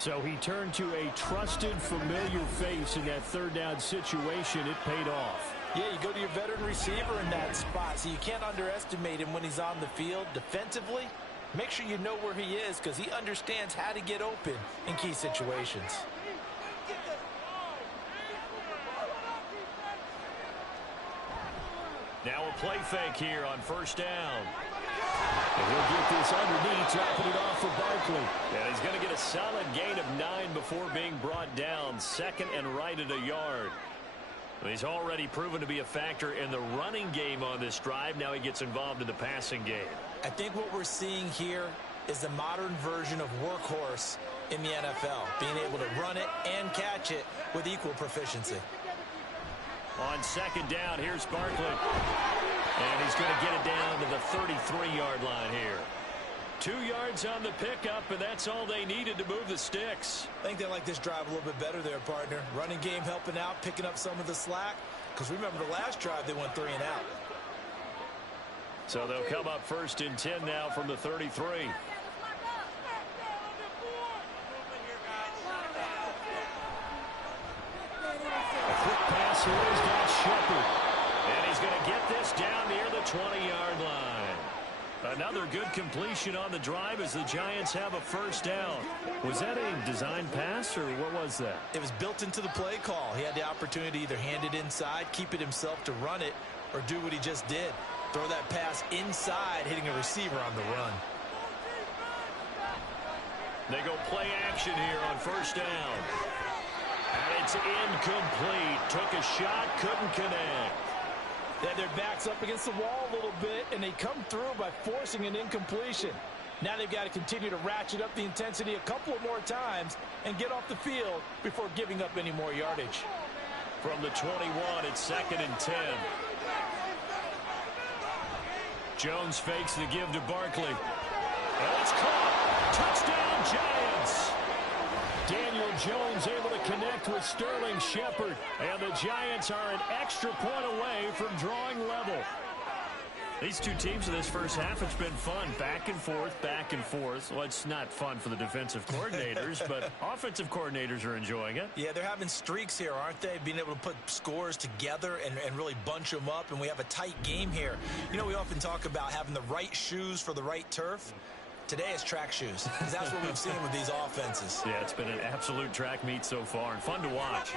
So he turned to a trusted, familiar face in that 3rd down situation. It paid off. Yeah, you go to your veteran receiver in that spot, so you can't underestimate him when he's on the field. Defensively, make sure you know where he is, because he understands how to get open in key situations. Now a play fake here on 1st down. And he'll get this underneath, dropping it off for Barkley. And he's going to get a solid gain of 9 before being brought down. 2nd and right at a yard. He's already proven to be a factor in the running game on this drive. Now he gets involved in the passing game. I think what we're seeing here is the modern version of workhorse in the NFL, being able to run it and catch it with equal proficiency. On 2nd down, here's Barkley. And he's going to get it down to the 33-yard line here. 2 yards on the pickup, and that's all they needed to move the sticks. I think they like this drive a little bit better there, partner. Running game helping out, picking up some of the slack. Because remember the last drive, they went 3 and out. So they'll come up 1st and 10 now from the 33. A quick pass here has got Shepard. And he's going to get this down near the 20-yard line. Another good completion on the drive as the Giants have a 1st down. Was that a design pass, or what was that? It was built into the play call. He had the opportunity to either hand it inside, keep it himself to run it, or do what he just did. Throw that pass inside, hitting a receiver on the run. They go play action here on 1st down. And it's incomplete. Took a shot, couldn't connect. They had their backs up against the wall a little bit, and they come through by forcing an incompletion. Now they've got to continue to ratchet up the intensity a couple of more times and get off the field before giving up any more yardage. From the 21, it's 2nd and 10. Jones fakes the give to Barkley. And it's caught. Touchdown, Giants. Daniel Jones able to connect with Sterling Shepard. And the Giants are an extra point away from drawing level. These two teams in this first half, it's been fun. Back and forth, back and forth. Well, it's not fun for the defensive coordinators, but offensive coordinators are enjoying it. Yeah, they're having streaks here, aren't they? Being able to put scores together and really bunch them up, and we have a tight game here. You know, we often talk about having the right shoes for the right turf. Today is track shoes, because that's what we've seen with these offenses. Yeah, it's been an absolute track meet so far, and fun to watch.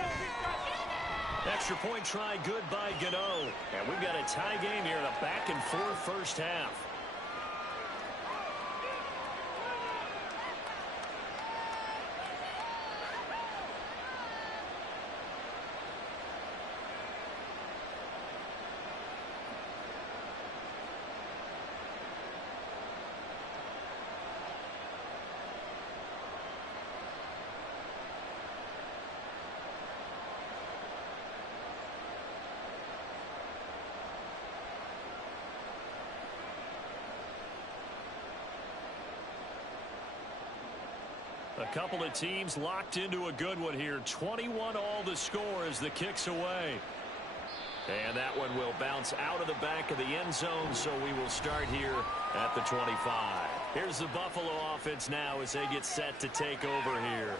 Extra point try good by Gano. And we've got a tie game here in a back-and-forth first half. A couple of teams locked into a good one here. 21 all the score as the kick's away. And that one will bounce out of the back of the end zone, so we will start here at the 25. Here's the Buffalo offense now as they get set to take over here.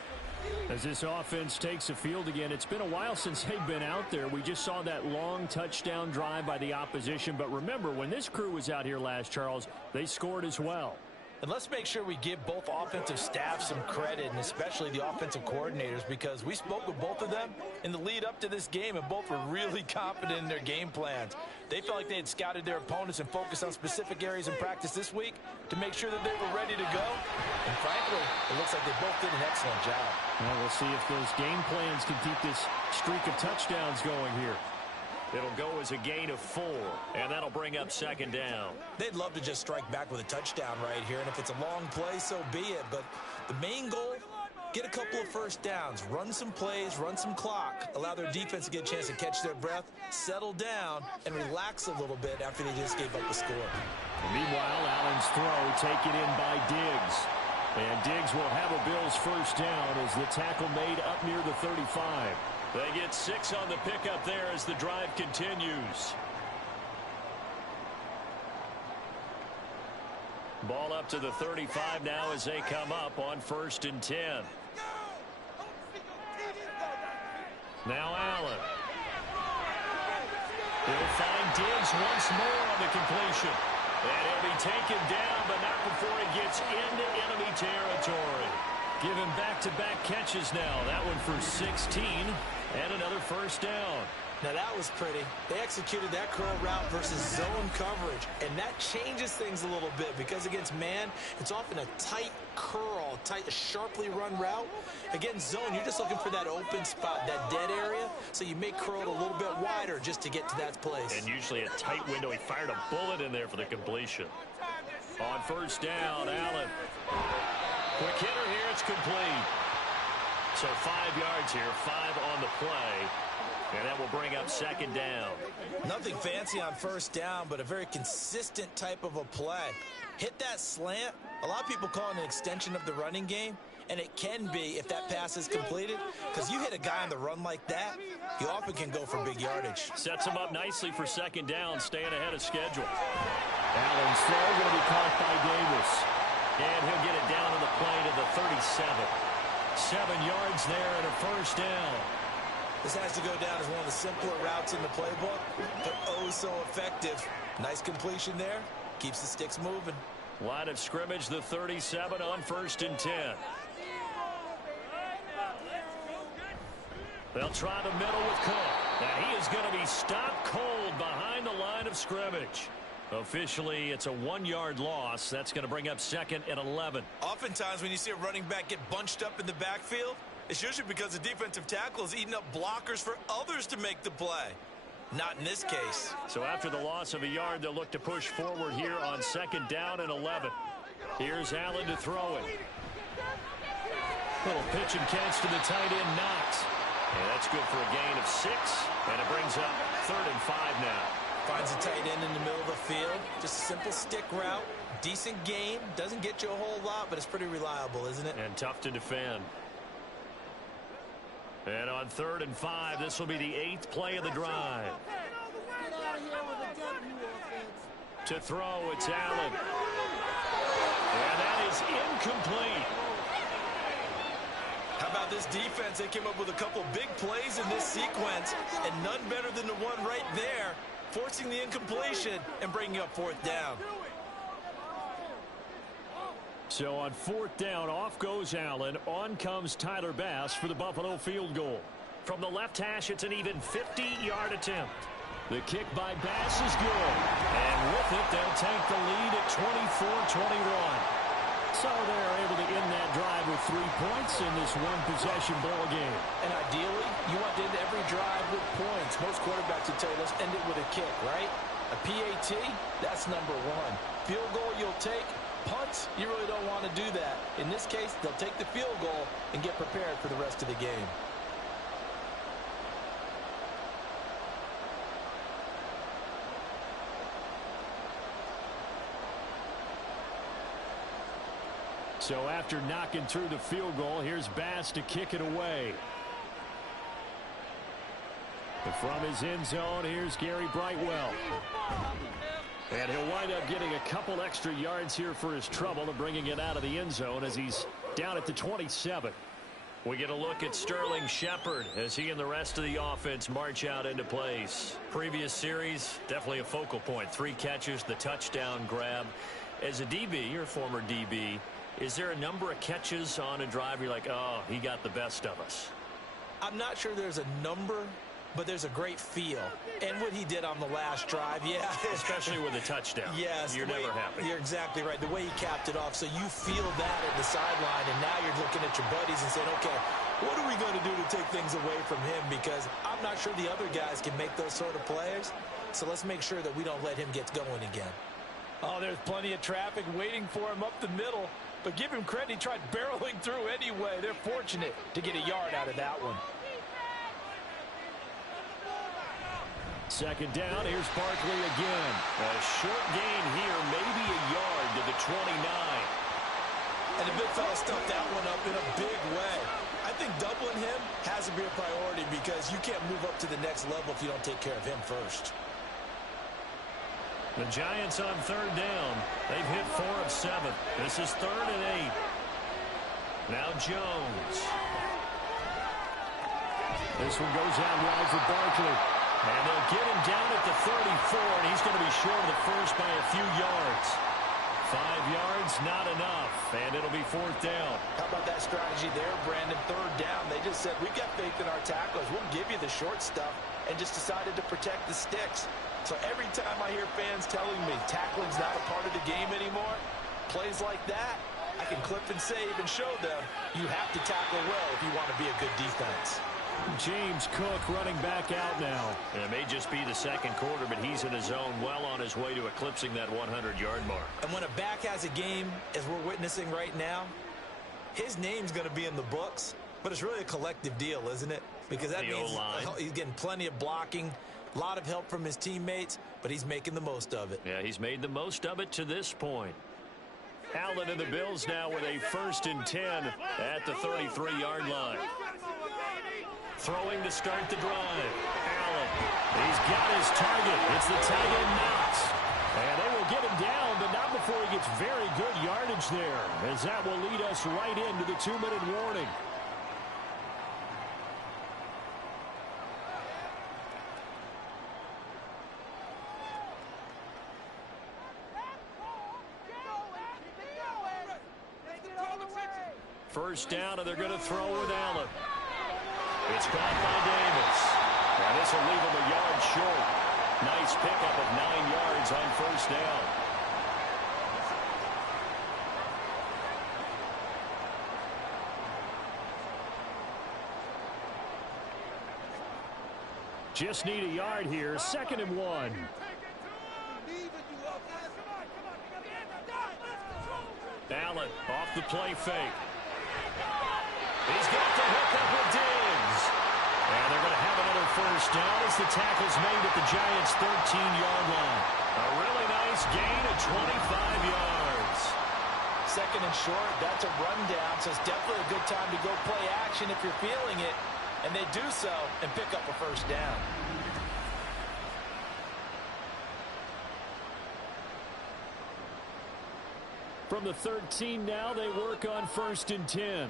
As this offense takes the field again, it's been a while since they've been out there. We just saw that long touchdown drive by the opposition. But remember, when this crew was out here last, Charles, they scored as well. And let's make sure we give both offensive staffs some credit, and especially the offensive coordinators, because we spoke with both of them in the lead up to this game, and both were really confident in their game plans. They felt like they had scouted their opponents and focused on specific areas in practice this week to make sure that they were ready to go. And frankly, it looks like they both did an excellent job. Well, we'll see if those game plans can keep this streak of touchdowns going here. It'll go as a gain of 4, and that'll bring up 2nd down. They'd love to just strike back with a touchdown right here, and if it's a long play, so be it. But the main goal, get a couple of first downs, run some plays, run some clock, allow their defense to get a chance to catch their breath, settle down, and relax a little bit after they just gave up a score. And meanwhile, Allen's throw taken in by Diggs. And Diggs will have a Bills first down as the tackle made up near the 35. They get 6 on the pickup there as the drive continues. Ball up to the 35 now as they come up on 1st and 10. Now Allen. He'll find Diggs once more on the completion. And he'll be taken down, but not before he gets into enemy territory. Give him back-to-back catches now. That one for 16 and another first down. Now that was pretty. They executed that curl route versus zone coverage, and that changes things a little bit because against man, it's often a tight curl, sharply run route. Against zone, you're just looking for that open spot, that dead area, so you make curl a little bit wider just to get to that place. And usually a tight window. He fired a bullet in there for the completion. On first down, Allen. Quick hitter here, it's complete. So 5 yards here, 5 on the play. And that will bring up second down. Nothing fancy on first down, but a very consistent type of a play. Hit that slant. A lot of people call it an extension of the running game, and it can be if that pass is completed, because you hit a guy on the run like that, he often can go for big yardage. Sets him up nicely for second down, staying ahead of schedule. Allen's throw going to be caught by Davis. And he'll get it down to the play to the 37. 7 yards there and a first down. This has to go down as one of the simpler routes in the playbook, but oh so effective. Nice completion there. Keeps the sticks moving. Line of scrimmage, the 37 on 1st and 10. They'll try the middle with Cook. And he is going to be stopped cold behind the line of scrimmage. Officially, it's a 1-yard loss. That's going to bring up 2nd and 11. Oftentimes when you see a running back get bunched up in the backfield, it's usually because the defensive tackle is eating up blockers for others to make the play. Not in this case. So after the loss of a yard, they'll look to push forward here on 2nd down and 11. Here's Allen to throw it. Little pitch and catch to the tight end, Knox. And that's good for a gain of 6. And it brings up 3rd and 5 now. Finds a tight end in the middle of the field. Just a simple stick route. Decent gain. Doesn't get you a whole lot, but it's pretty reliable, isn't it? And tough to defend. And on 3rd and 5, this will be the 8th play of the drive. To throw, it's Allen. And that is incomplete. How about this defense? They came up with a couple big plays in this sequence, and none better than the one right there, forcing the incompletion and bringing up 4th down. So on 4th down, off goes Allen. On comes Tyler Bass for the Buffalo field goal. From the left hash, it's an even 50-yard attempt. The kick by Bass is good. And with it, they'll take the lead at 24-21. So they're able to end that drive with 3 points in this one-possession ball game. And ideally, you want to end every drive with points. Most quarterbacks would tell you, let's end it with a kick, right? A PAT, that's number 1. Field goal you'll take. Punts, you really don't want to do that. In this case, they'll take the field goal and get prepared for the rest of the game. So after knocking through the field goal, here's Bass to kick it away. And from his end zone, here's Gary Brightwell. And he'll wind up getting a couple extra yards here for his trouble and bringing it out of the end zone as he's down at the 27. We get a look at Sterling Shepard as he and the rest of the offense march out into place. Previous series, definitely a focal point. 3 catches, the touchdown grab. As a DB, or former DB, is there a number of catches on a drive you're like, oh, he got the best of us? I'm not sure there's a number, but there's a great feel. And what he did on the last drive, yeah. Especially with a touchdown. Yes. You're never happy. You're exactly right. The way he capped it off, so you feel that at the sideline, and now you're looking at your buddies and saying, okay, what are we going to do to take things away from him? Because I'm not sure the other guys can make those sort of plays. So let's make sure that we don't let him get going again. Oh, there's plenty of traffic waiting for him up the middle. But give him credit, he tried barreling through anyway. They're fortunate to get a yard out of that one. 2nd down, here's Barkley again. A short gain here, maybe a yard to the 29. And the big fella stuffed that one up in a big way. I think doubling him has to be a priority because you can't move up to the next level if you don't take care of him first. The Giants on 3rd down. They've hit 4 of 7. This is 3rd and 8. Now Jones. This one goes out wide for Barkley. And they'll get him down at the 34, and he's going to be short of the first by a few yards. 5 yards, not enough, and it'll be 4th down. How about that strategy there, Brandon? 3rd down. They just said, we got faith in our tacklers. We'll give you the short stuff, and just decided to protect the sticks. So every time I hear fans telling me tackling's not a part of the game anymore, plays like that, I can clip and save and show them you have to tackle well if you want to be a good defense. James Cook running back out now. And it may just be the 2nd quarter, but he's in his zone, well on his way to eclipsing that 100-yard mark. And when a back has a game, as we're witnessing right now, his name's going to be in the books, but it's really a collective deal, isn't it? because that The means O-line. he's getting plenty of blocking, a lot of help from his teammates, but he's making the most of it. Yeah, he's made the most of it to this point. Allen and the Bills now with a 1st and 10 at the 33-yard line. Throwing to start the drive. Allen. He's got his target. It's the tight end Knox. And they will get him down, but not before he gets very good yardage there, as that will lead us right into the 2-minute warning. First down, and they're going to throw with Allen. It's caught by Davis. And this will leave him a yard short. Nice pickup of 9 yards on first down. Just need a yard here. 2nd and 1. Allen off the play fake. He's got the hook up with Diggs. And they're going to have another first down as the tackle's made at the Giants' 13-yard line. A really nice gain of 25 yards. 2nd and short, that's a rundown, so it's definitely a good time to go play action if you're feeling it. And they do so and pick up a first down. From the 13 now, they work on 1st and 10.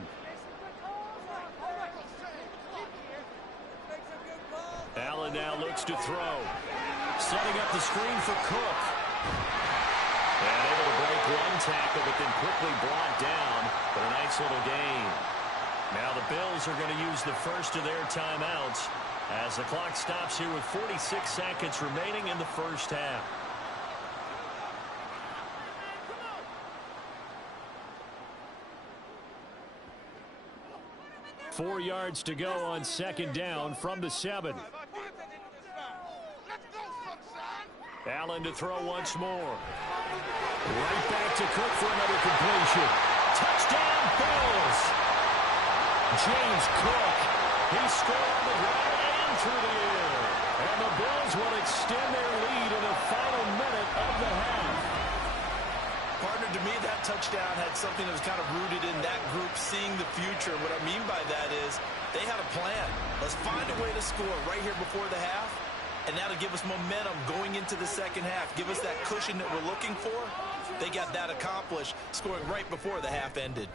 Allen now looks to throw. Setting up the screen for Cook. And able to break one tackle, but then quickly brought down. But a nice little gain. Now the Bills are going to use the first of their timeouts as the clock stops here with 46 seconds remaining in the first half. Four yards to go on 2nd down from the 7. Allen to throw once more. Right back to Cook for another completion. Touchdown, Bills! James Cook. He scored on the ground and through the air. And the Bills will extend their lead in the final minute of the half. Partner, to me, that touchdown had something that was kind of rooted in that group seeing the future. What I mean by that is they had a plan. Let's find a way to score right here before the half, and that'll give us momentum going into the second half. Give us that cushion that we're looking for. They got that accomplished, scoring right before the half ended.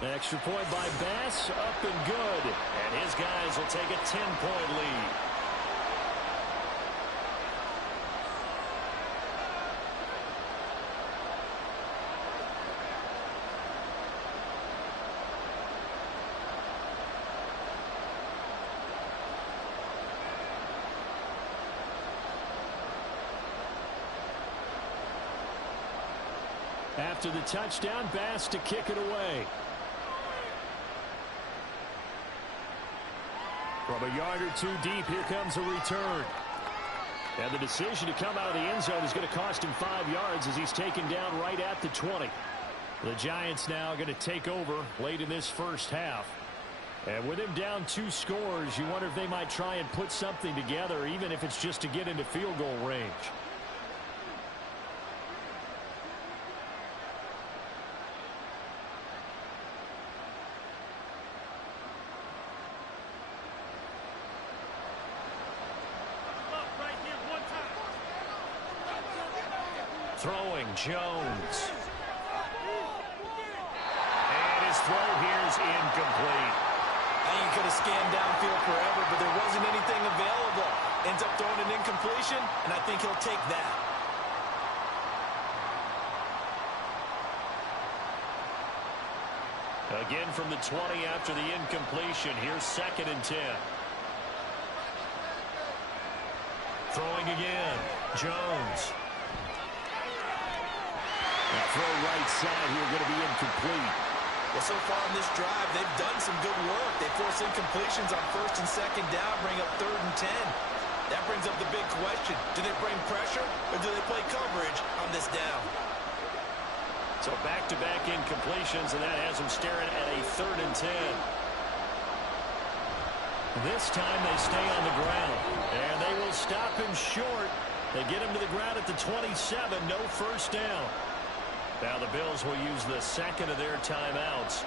Extra point by Bass, up and good. And his guys will take a 10-point lead. After the touchdown, Bass to kick it away. From a yard or two deep, here comes a return. And the decision to come out of the end zone is going to cost him 5 yards as he's taken down right at the 20. The Giants now going to take over late in this first half. And with him down 2 scores, you wonder if they might try and put something together, even if it's just to get into field goal range. Throwing, Jones. And his throw here is incomplete. I think he could have scanned downfield forever, but there wasn't anything available. Ends up throwing an incompletion, and I think he'll take that. Again from the 20 after the incompletion. Here's 2nd and 10. Throwing again. Jones. That throw right side here going to be incomplete. Well, so far in this drive, they've done some good work. They force incompletions on 1st and 2nd down, bring up 3rd and 10. That brings up the big question. Do they bring pressure, or do they play coverage on this down? So back-to-back incompletions, and that has them staring at a 3rd and 10. This time they stay on the ground. And they will stop him short. They get him to the ground at the 27. No first down. Now the Bills will use the second of their timeouts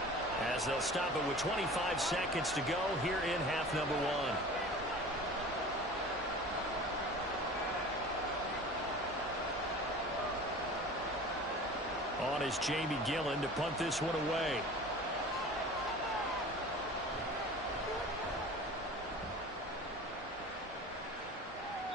as they'll stop it with 25 seconds to go here in half number one. On is Jamie Gillen to punt this one away.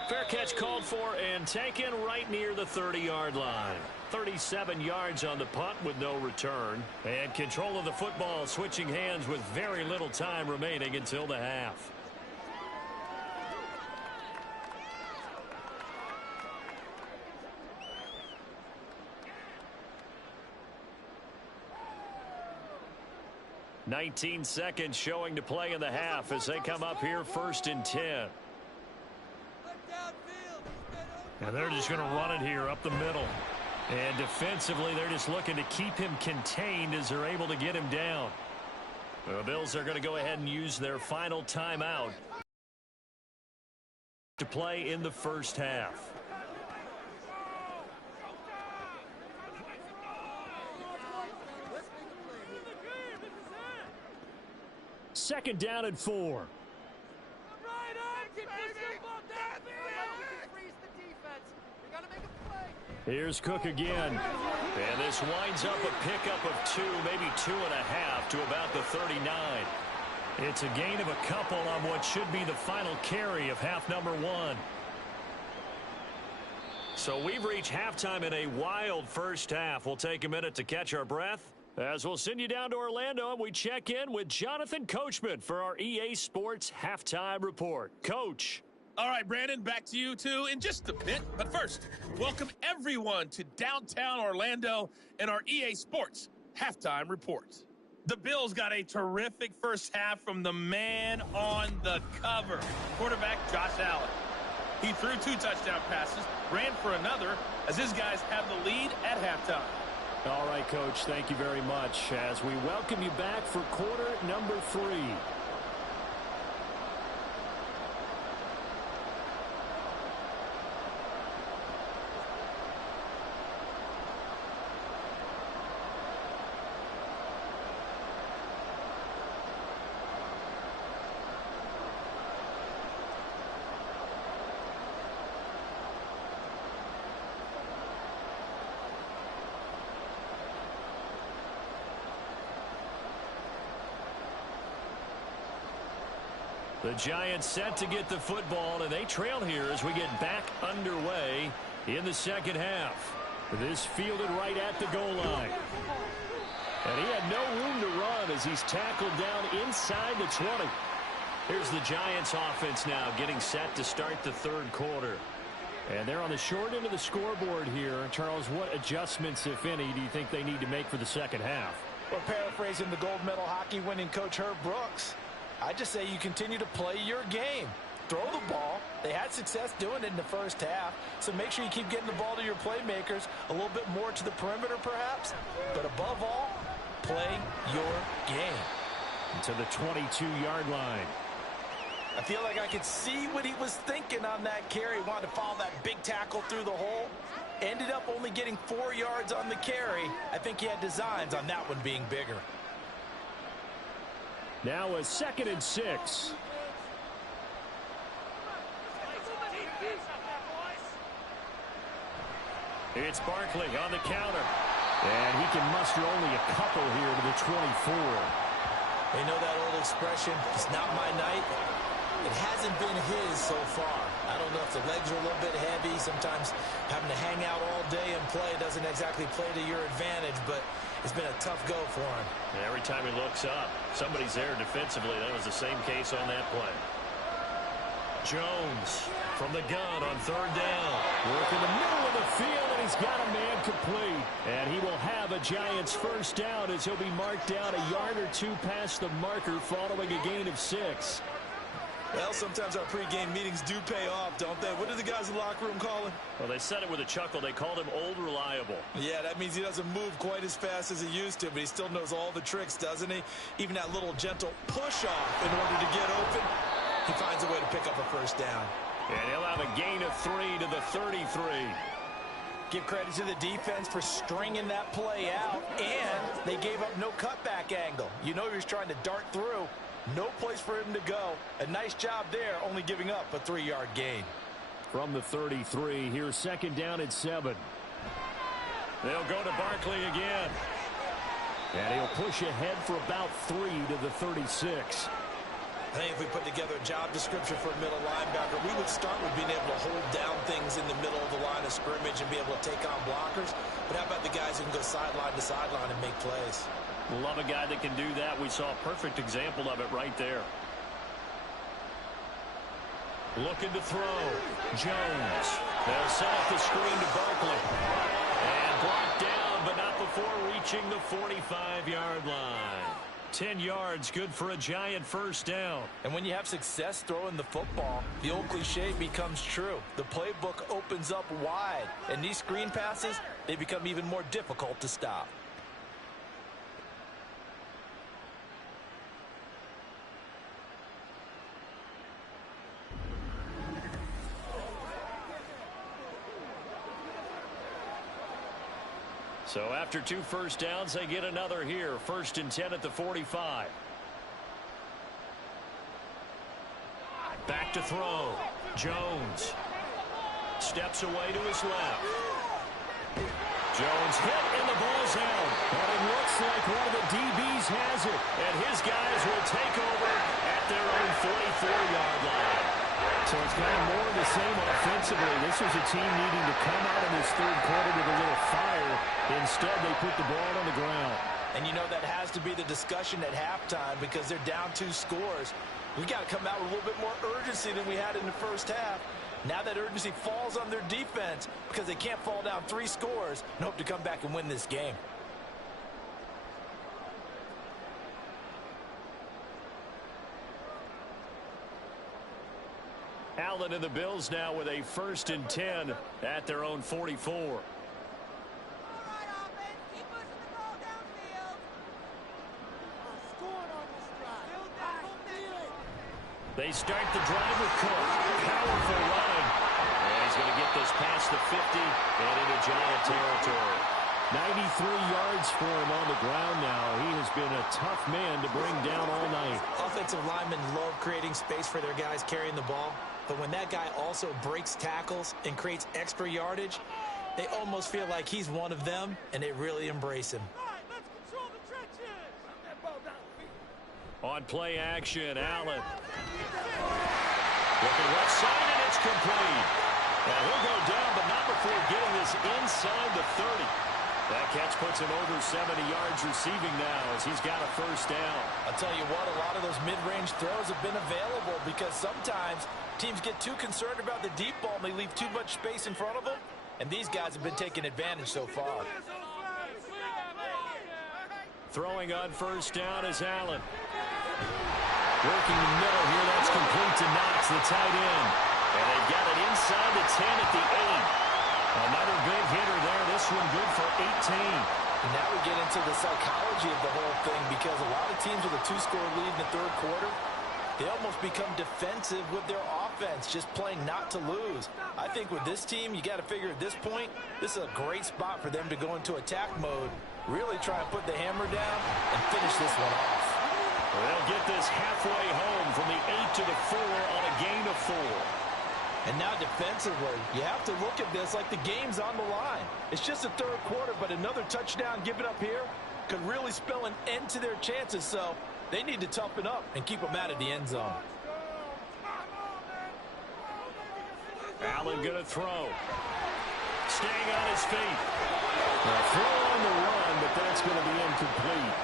Fair catch called for and taken right near the 30-yard line. 37 yards on the punt with no return. And control of the football switching hands with very little time remaining until the half. "19 seconds showing to play in the half as they come up here 1st and 10. And they're just going to run it here up the middle. And defensively, they're just looking to keep him contained as they're able to get him down. The Bills are going to go ahead and use their final timeout to play in the first half. Second down and 4. Here's Cook again. And this winds up a pickup of 2, maybe 2.5 to about the 39. It's a gain of a couple on what should be the final carry of half number one. So we've reached halftime in a wild first half. We'll take a minute to catch our breath as we'll send you down to Orlando and we check in with Jonathan Coachman for our EA Sports Halftime Report. Coach. All right, Brandon, back to you, too, in just a bit. But first, welcome everyone to downtown Orlando and our EA Sports Halftime Report. The Bills got a terrific first half from the man on the cover, quarterback Josh Allen. He threw 2 touchdown passes, ran for another, as his guys have the lead at halftime. All right, Coach, thank you very much as we welcome you back for quarter number 3. The Giants set to get the football, and they trail here as we get back underway in the second half. This fielded right at the goal line. And he had no room to run as he's tackled down inside the 20. Here's the Giants offense now getting set to start the third quarter. And they're on the short end of the scoreboard here. Charles, what adjustments, if any, do you think they need to make for the second half? Well, paraphrasing the gold medal hockey winning coach Herb Brooks, I just say you continue to play your game. Throw the ball. They had success doing it in the first half, so make sure you keep getting the ball to your playmakers, a little bit more to the perimeter perhaps, but above all, play your game. To the 22-yard line. I feel like I could see what he was thinking on that carry. Wanted to follow that big tackle through the hole. Ended up only getting 4 yards on the carry. I think he had designs on that one being bigger. Now a 2nd and 6. It's Barkley on the counter. And he can muster only a couple here to the 24. They know that old expression, it's not my night. It hasn't been his so far. I don't know if the legs are a little bit heavy. Sometimes having to hang out all day and play doesn't exactly play to your advantage, but it's been a tough go for him. And every time he looks up, somebody's there defensively. That was the same case on that play. Jones from the gun on 3rd down. Work in the middle of the field, and he's got a man complete. And he will have a Giants first down as he'll be marked down a yard or 2 past the marker following a gain of 6. Well, sometimes our pregame meetings do pay off, don't they? What do the guys in the locker room call him? Well, they said it with a chuckle. They called him Old Reliable. Yeah, that means he doesn't move quite as fast as he used to, but he still knows all the tricks, doesn't he? Even that little gentle push-off in order to get open. He finds a way to pick up a first down. And he'll have a gain of 3 to the 33. Give credit to the defense for stringing that play out, and they gave up no cutback angle. You know he was trying to dart through. No place for him to go. A nice job there, only giving up a 3-yard gain. From the 33, here's second down at 7. They'll go to Barkley again. And he'll push ahead for about 3 to the 36. I think if we put together a job description for a middle linebacker, we would start with being able to hold down things in the middle of the line of scrimmage and be able to take on blockers. But how about the guys who can go sideline to sideline and make plays? Love a guy that can do that. We saw a perfect example of it right there. Looking to throw. Jones. They'll set up the screen to Barkley. And blocked down, but not before reaching the 45-yard line. 10 yards, good for a Giant first down. And when you have success throwing the football, the old cliche becomes true. The playbook opens up wide, and these screen passes, they become even more difficult to stop. So after 2 first downs, they get another here. 1st and 10 at the 45. Back to throw. Jones steps away to his left. Jones hit and the ball's out. But it looks like one of the DBs has it. And his guys will take over at their own 44-yard line. So it's kind of more of the same offensively. This was a team needing to come out in this third quarter with a little fire. Instead, they put the ball on the ground. And you know that has to be the discussion at halftime because they're down 2 scores. We got to come out with a little bit more urgency than we had in the first half. Now that urgency falls on their defense because they can't fall down 3 scores and hope to come back and win this game. Allen and the Bills now with a 1st and 10 at their own 44. They start the drive with Cook. Powerful run. And he's going to get this past the 50 and into Giant territory. 93 yards for him on the ground now. He has been a tough man to bring down all night. Offensive linemen love creating space for their guys carrying the ball. But when that guy also breaks tackles and creates extra yardage, they almost feel like he's one of them, and they really embrace him. On play action, Allen. Looking left side, and it's complete. And he'll go down, but not before getting this inside the 30. That catch puts him over 70 yards receiving now as he's got a first down. I'll tell you what, a lot of those mid-range throws have been available because sometimes teams get too concerned about the deep ball and they leave too much space in front of them. And these guys have been taking advantage so far. Throwing on first down is Allen. Working the middle here, that's complete to Knox, the tight end. And they've got it inside the 10 at the 8. Another big hitter there, this one good for 18. And now we get into the psychology of the whole thing because a lot of teams with a 2-score lead in the third quarter, they almost become defensive with their offense, just playing not to lose. I think with this team, you got to figure at this point, this is a great spot for them to go into attack mode, really try and put the hammer down and finish this one off. They'll get this halfway home from the 8 to the 4 on a gain of 4. And now defensively, you have to look at this like the game's on the line. It's just the third quarter, but another touchdown given up here could really spell an end to their chances. So they need to toughen up and keep them out of the end zone. Allen going to throw. Staying on his feet. A throw on the run, but that's going to be incomplete.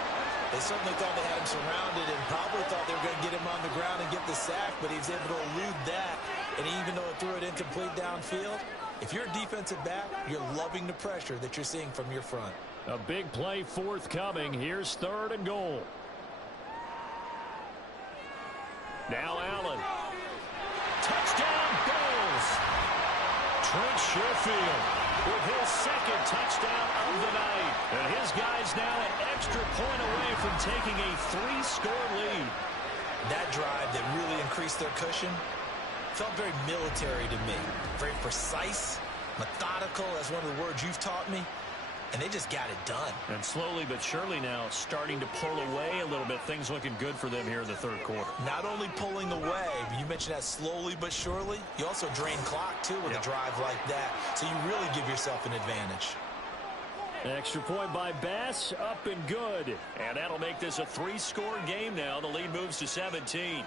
They certainly thought they had him surrounded and probably thought they were going to get him on the ground and get the sack, but he was able to elude that. And even though it threw it incomplete downfield, if you're a defensive back, you're loving the pressure that you're seeing from your front. A big play forthcoming. Here's 3rd and goal. Now Allen. Touchdown, Bills. Trent Sherfield with his 2nd touchdown of the night. And his guys now an extra point away from taking a 3-score lead. That drive that really increased their cushion felt very military to me. Very precise, methodical, that's one of the words you've taught me. And they just got it done. And slowly but surely now starting to pull away a little bit. Things looking good for them here in the third quarter. Not only pulling away, but you mentioned that slowly but surely. You also drain clock, too, with a drive like that. So you really give yourself an advantage. Extra point by Bass, up and good. And that'll make this a 3-score game now. The lead moves to 17.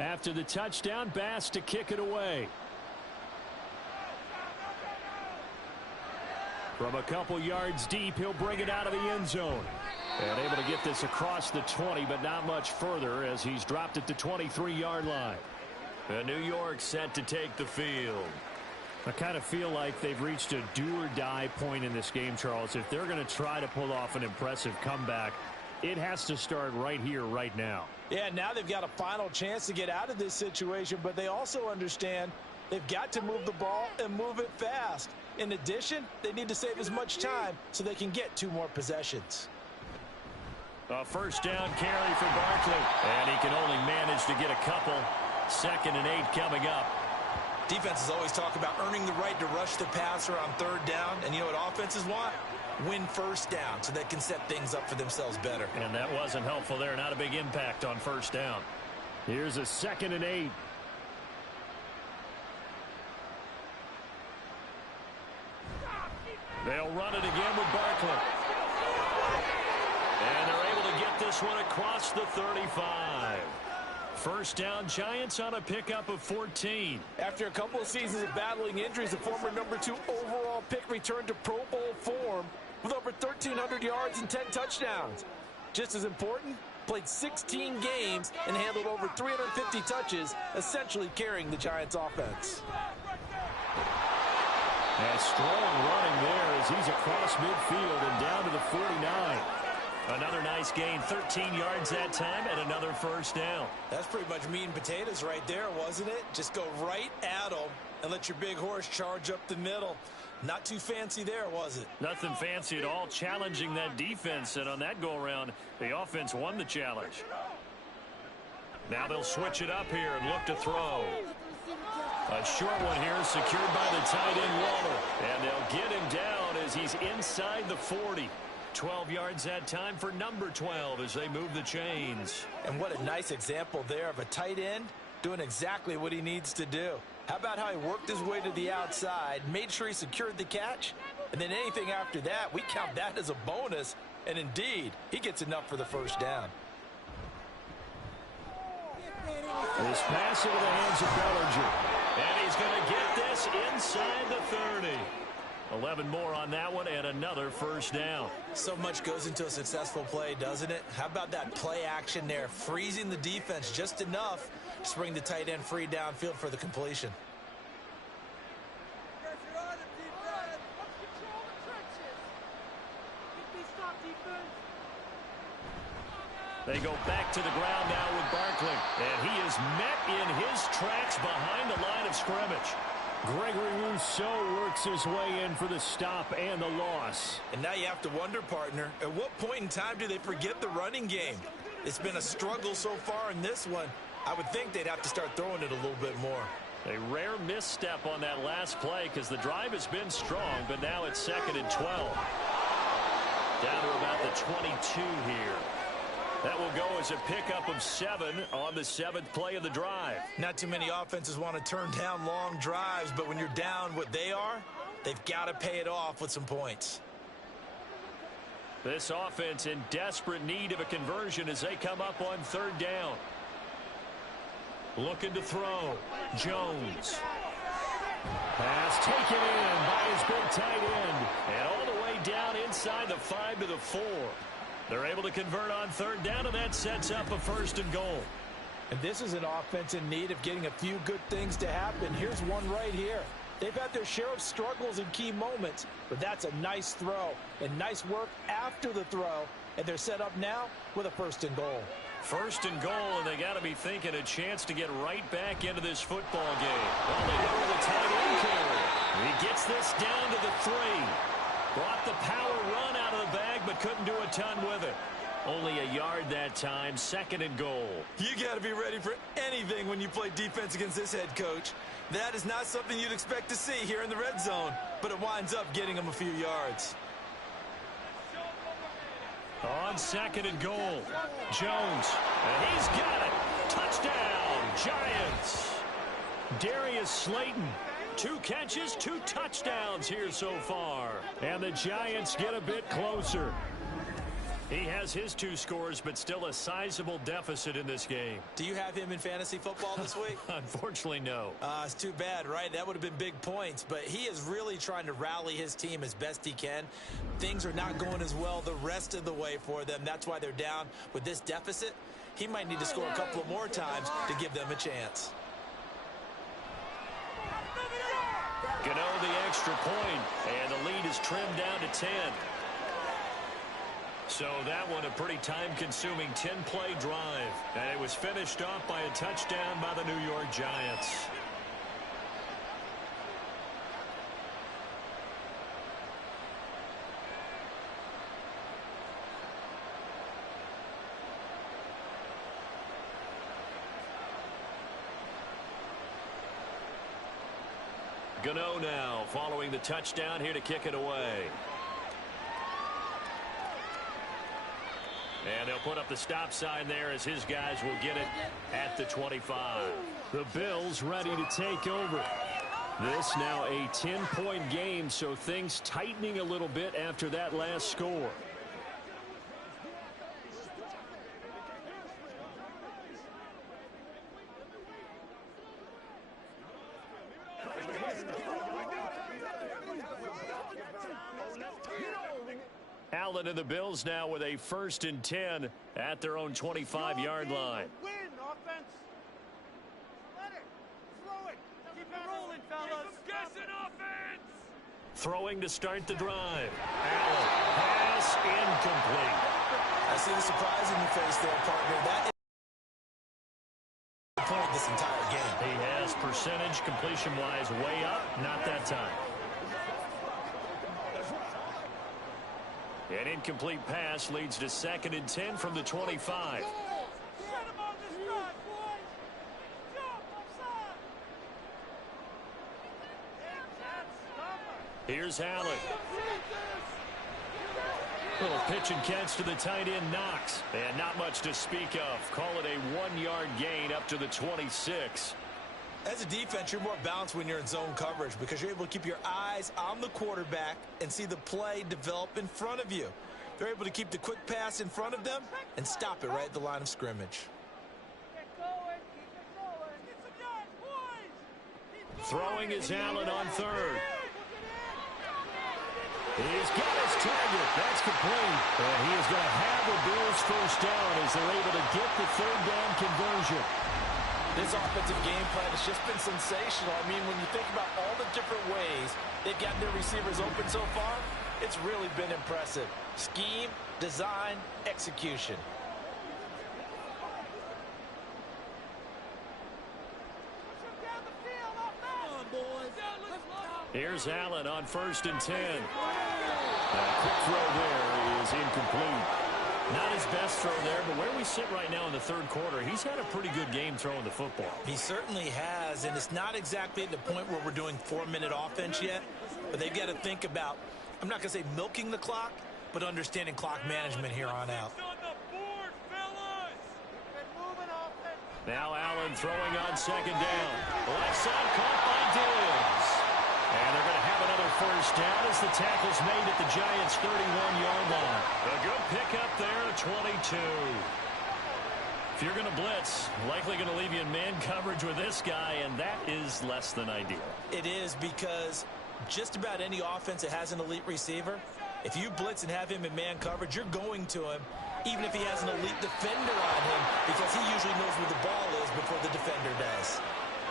After the touchdown, Bass to kick it away. From a couple yards deep, he'll bring it out of the end zone. And able to get this across the 20, but not much further as he's dropped it to 23-yard line. And New York set to take the field. I kind of feel like they've reached a do-or-die point in this game, Charles. If they're going to try to pull off an impressive comeback, it has to start right here, right now. Yeah, now they've got a final chance to get out of this situation, but they also understand they've got to move the ball and move it fast. In addition, they need to save as much time so they can get 2 more possessions. A first down carry for Barkley, and he can only manage to get a couple. 2nd and 8 coming up. Defenses always talk about earning the right to rush the passer on 3rd down, and you know what offenses want? Win first down so they can set things up for themselves better. And that wasn't helpful there. Not a big impact on 1st down. Here's a 2nd and 8. They'll run it again with Barkley. And they're able to get this one across the 35. First down, Giants on a pickup of 14. After a couple of seasons of battling injuries, the former number 2 overall pick returned to Pro Bowl form with over 1,300 yards and 10 touchdowns. Just as important, played 16 games and handled over 350 touches, essentially carrying the Giants' offense. And strong running there as he's across midfield and down to the 49. Another nice gain, 13 yards that time, and another first down. That's pretty much meat and potatoes right there, wasn't it? Just go right at them and let your big horse charge up the middle. Not too fancy there, was it? Nothing fancy at all, challenging that defense, and on that go-around, the offense won the challenge. Now they'll switch it up here and look to throw. A short one here secured by the tight end Waller, and they'll get him down as he's inside the 40. 12 yards that time for number 12 as they move the chains. And what a nice example there of a tight end doing exactly what he needs to do. How about how he worked his way to the outside, made sure he secured the catch, and then anything after that, we count that as a bonus. And indeed, he gets enough for the first down. This pass into the hands of Bellinger. And he's going to get this inside the 30. 11 more on that one and another first down. So much goes into a successful play, doesn't it? How about that play action there, freezing the defense just enough to bring the tight end free downfield for the completion. They go back to the ground now with Barkley, and he is met in his tracks behind the line of scrimmage. Gregory Rousseau works his way in for the stop and the loss. And now you have to wonder, partner, at what point in time do they forget the running game? It's been a struggle so far in this one. I would think they'd have to start throwing it a little bit more. A rare misstep on that last play because the drive has been strong, but now it's 2nd and 12. Down to about the 22 here. That will go as a pickup of 7 on the 7th play of the drive. Not too many offenses want to turn down long drives, but when you're down what they are, they've got to pay it off with some points. This offense in desperate need of a conversion as they come up on 3rd down. Looking to throw. Jones. Pass taken in by his big tight end. And all the way down inside the 5 to the 4. They're able to convert on 3rd down, and that sets up a 1st and goal. And this is an offense in need of getting a few good things to happen. Here's one right here. They've had their share of struggles in key moments, but that's a nice throw and nice work after the throw, and they're set up now with a 1st and goal. First and goal, and they got to be thinking a chance to get right back into this football game. Well, they go to the tight end carry. He gets this down to the 3. Brought the power run out of the bag, but couldn't do a ton with it. Only a yard that time, second and goal. You got to be ready for anything when you play defense against this head coach. That is not something you'd expect to see here in the red zone, but it winds up getting him a few yards. On second and goal, Jones, and he's got it. Touchdown, Giants. Darius Slayton, 2 catches, 2 touchdowns here so far. And the Giants get a bit closer. He has his 2 scores, but still a sizable deficit in this game. Do you have him in fantasy football this week? Unfortunately, no. It's too bad, right? That would have been big points, but he is really trying to rally his team as best he can. Things are not going as well the rest of the way for them. That's why they're down with this deficit. He might need to score a couple of more times to give them a chance. Gano the extra point, and the lead is trimmed down to 10. So that one a pretty time-consuming 10-play drive. And it was finished off by a touchdown by the New York Giants. Gano now following the touchdown here to kick it away. And they'll put up the stop sign there as his guys will get it at the 25. The Bills ready to take over. This now a 10-point game, so things tightening a little bit after that last score. Allen and the Bills now with a 1st and 10 at their own 25-yard line. Win, offense. Let it. Throw it. Keep it rolling, fellas. Guessing offense. Throwing to start the drive. Allen. Pass incomplete. I see the surprise in your face there, partner. That is the point of this entire game. He has percentage completion-wise way up. Not that time. An incomplete pass leads to 2nd and 10 from the 25. Here's Allen. Little pitch and catch to the tight end, Knox. And not much to speak of. Call it a 1-yard gain up to the 26. As a defense, you're more balanced when you're in zone coverage because you're able to keep your eyes on the quarterback and see the play develop in front of you. They're able to keep the quick pass in front of them and stop it right at the line of scrimmage. Throwing is Allen on 3rd. He's got his target. That's complete. And he is going to have the Bills 1st down as they're able to get the 3rd down conversion. This offensive game plan has just been sensational. I mean, when you think about all the different ways they've gotten their receivers open so far, it's really been impressive. Scheme, design, execution. Here's Allen on 1st and 10. A quick throw there is incomplete. Not his best throw there, but where we sit right now in the 3rd quarter, he's had a pretty good game throwing the football. He certainly has, and it's not exactly at the point where we're doing 4-minute offense yet, but they've got to think about, I'm not going to say milking the clock, but understanding clock management here on out. Now Allen throwing on 2nd down. Left side caught by Diggs. And they're going to have another 1st down as the tackle's made at the Giants' 31-yard line. A good pickup there at 22. If you're going to blitz, likely going to leave you in man coverage with this guy, and that is less than ideal. It is because just about any offense that has an elite receiver, if you blitz and have him in man coverage, you're going to him, even if he has an elite defender on him, because he usually knows where the ball is before the defender does.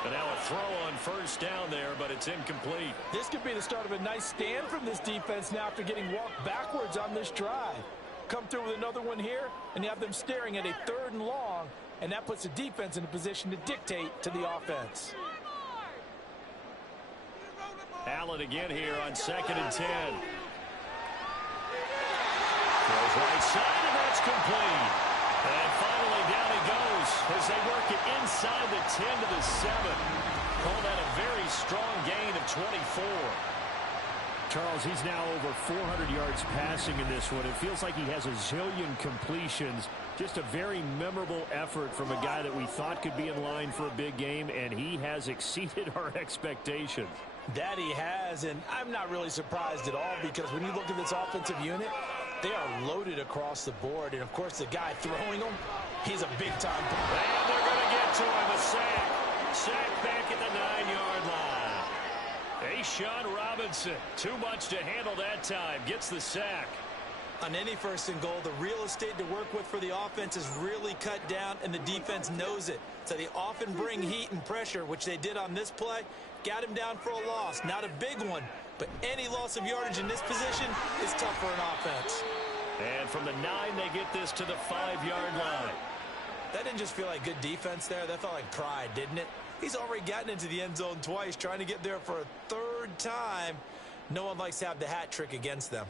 And now a throw on 1st down there, but it's incomplete. This could be the start of a nice stand from this defense now after getting walked backwards on this drive. Come through with another one here, and you have them staring at a 3rd and long, and that puts the defense in a position to dictate to the offense. Allen again here on 2nd and 10. Throws right side, and that's complete. And finally down he goes as they work it inside the 10 to the 7. Call that a very strong gain of 24. Charles, he's now over 400 yards passing in this one. It feels like he has a zillion completions. Just a very memorable effort from a guy that we thought could be in line for a big game, and he has exceeded our expectations. That he has, and I'm not really surprised at all, because when you look at this offensive unit, they are loaded across the board. And, of course, the guy throwing them, he's a big-time player. And they're going to get to him, a sack. Sack back at the 9-yard line. A'Shawn Robinson, too much to handle that time, gets the sack. On any 1st and goal, the real estate to work with for the offense is really cut down, and the defense knows it. So they often bring heat and pressure, which they did on this play. Got him down for a loss. Not a big one, but any loss of yardage in this position is tough for an offense. And from the 9, they get this to the 5-yard line. That didn't just feel like good defense there. That felt like pride, didn't it? He's already gotten into the end zone twice, trying to get there for a 3rd time. No one likes to have the hat trick against them.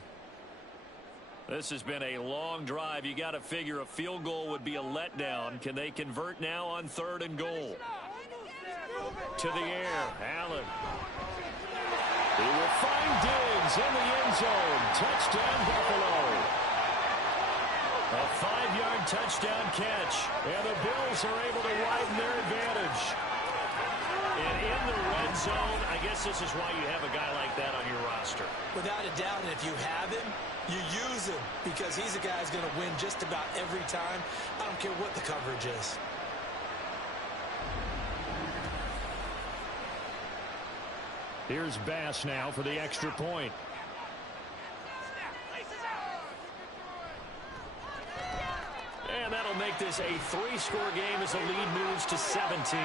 This has been a long drive. You got to figure a field goal would be a letdown. Can they convert now on 3rd and goal? To the air, Allen. He will find Diggs in the end zone. Touchdown, Buffalo. A 5-yard touchdown catch. And the Bills are able to widen their advantage. And in the red zone, I guess this is why you have a guy like that on your roster. Without a doubt, and if you have him, you use him, because he's a guy who's going to win just about every time. I don't care what the coverage is. Here's Bass now for the extra point. And that'll make this a 3-score game as the lead moves to 17.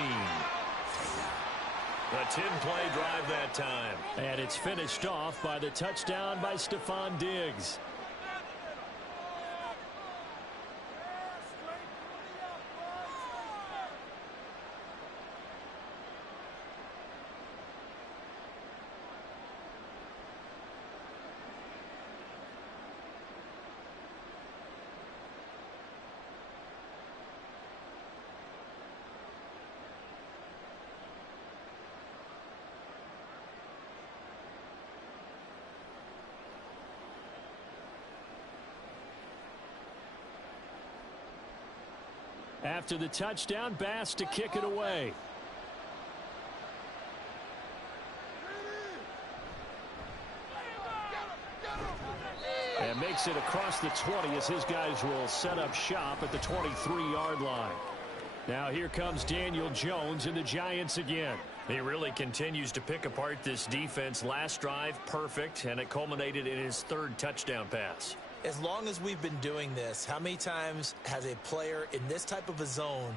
A 10-play drive that time. And it's finished off by the touchdown by Stephon Diggs. After the touchdown, Bass to kick it away. And makes it across the 20 as his guys will set up shop at the 23-yard line. Now here comes Daniel Jones and the Giants again. He really continues to pick apart this defense. Last drive, perfect, and it culminated in his 3rd touchdown pass. As long as we've been doing this, how many times has a player in this type of a zone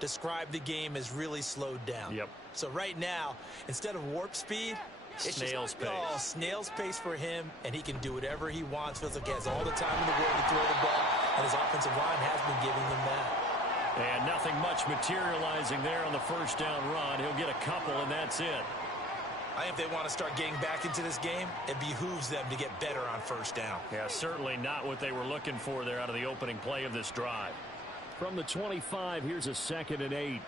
described the game as really slowed down? Yep. So right now, instead of warp speed, it's snail's pace. Oh, snail's pace for him, and he can do whatever he wants. Feels like he has all the time in the world to throw the ball, and his offensive line has been giving him that. And nothing much materializing there on the 1st down run. He'll get a couple, and that's it. I think if they want to start getting back into this game, it behooves them to get better on 1st down. Yeah, certainly not what they were looking for there out of the opening play of this drive. From the 25, here's a 2nd and 8.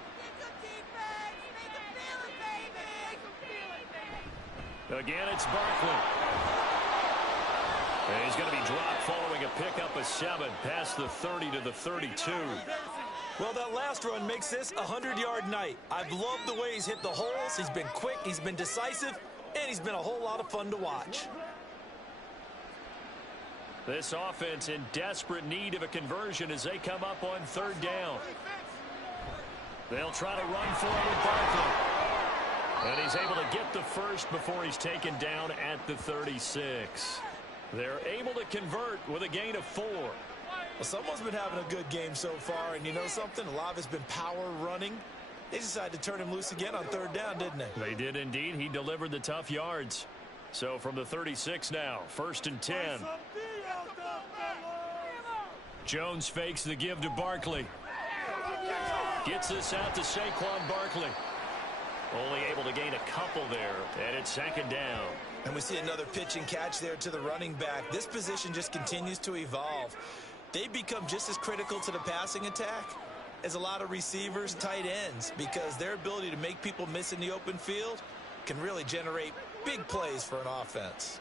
Again, it's Barkley. And he's going to be dropped following a pickup of 7 past the 30 to the 32. Well, that last run makes this a 100-yard night. I've loved the way he's hit the holes. He's been quick, he's been decisive, and he's been a whole lot of fun to watch. This offense in desperate need of a conversion as they come up on 3rd down. They'll try to run for it with Barkley. And he's able to get the 1st before he's taken down at the 36. They're able to convert with a gain of 4. Well, someone's been having a good game so far, and you know something? A lot of it's been power running. They decided to turn him loose again on 3rd down, didn't they? They did indeed. He delivered the tough yards. So from the 36 now, 1st and 10. Jones fakes the give to Barkley. Gets this out to Saquon Barkley. Only able to gain a couple there, and it's second down. And we see another pitch and catch there to the running back. This position just continues to evolve. They become just as critical to the passing attack as a lot of receivers, tight ends, because their ability to make people miss in the open field can really generate big plays for an offense.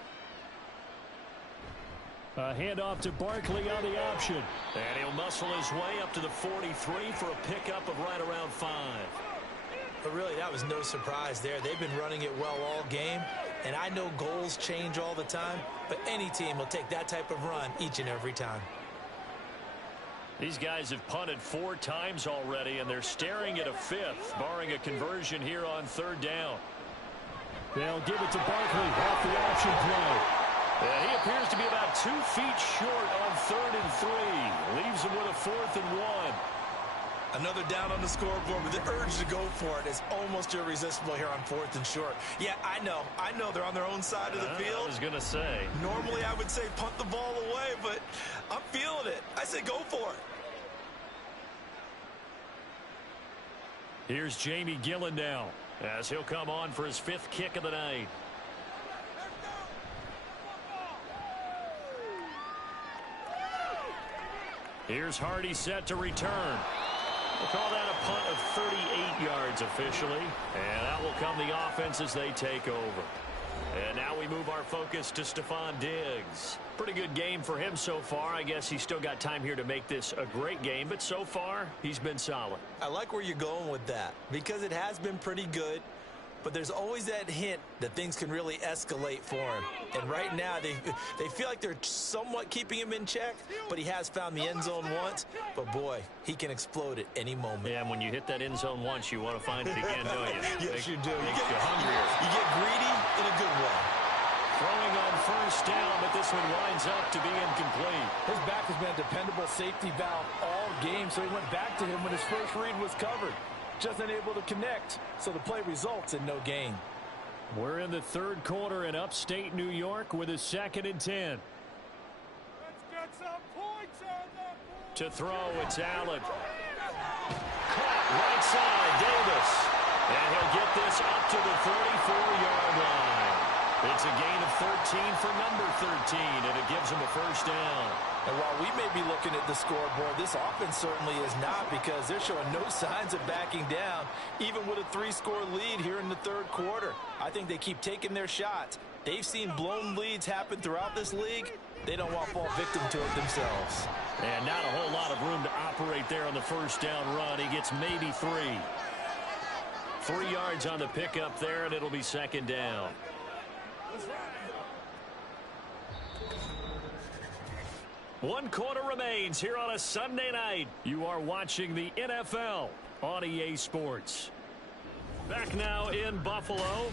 A handoff to Barkley on the option. And he'll muscle his way up to the 43 for a pickup of right around 5. But really, that was no surprise there. They've been running it well all game. And I know goals change all the time, but any team will take that type of run each and every time. These guys have punted 4 times already, and they're staring at a 5th, barring a conversion here on 3rd down. They'll give it to Barkley off the option play. And he appears to be about 2 feet short on 3rd and 3. Leaves him with a 4th and 1. Another down on the scoreboard, but the urge to go for it is almost irresistible here on 4th and short. Yeah, I know they're on their own side of the field. I was going to say. Normally I would say punt the ball away, but I'm feeling it. I say go for it. Here's Jamie Gillen now, as he'll come on for his 5th kick of the night. Here's Hardy set to return. We'll call that a punt of 38 yards officially. And that will come the offense as they take over. And now we move our focus to Stephon Diggs. Pretty good game for him so far. I guess he's still got time here to make this a great game. But so far, he's been solid. I like where you're going with that because it has been pretty good. But there's always that hint that things can really escalate for him. And right now, they feel like they're somewhat keeping him in check, but he has found the end zone once. But, boy, he can explode at any moment. Yeah, and when you hit that end zone once, you want to find it again, don't you? Yes, you do. Makes you hungrier. You get greedy in a good way. Throwing on 1st down, but this one winds up to be incomplete. His back has been a dependable safety valve all game, so he went back to him when his first read was covered. Just unable to connect, so the play results in no gain. We're in the 3rd quarter in upstate New York with a 2nd and 10. Let's get some points on that board. To throw, it's Allen. Caught right side, Davis. And he'll get this up to the 34-yard line. It's a gain of 13 for number 13, and it gives him a 1st down. And while we may be looking at the scoreboard, this offense certainly is not because they're showing no signs of backing down, even with a 3-score lead here in the 3rd quarter. I think they keep taking their shots. They've seen blown leads happen throughout this league. They don't want to fall victim to it themselves. And not a whole lot of room to operate there on the 1st down run. He gets maybe 3. 3 yards on the pickup there, and it'll be 2nd down. 1 quarter remains here on a Sunday night. You are watching the NFL on EA Sports. Back now in Buffalo.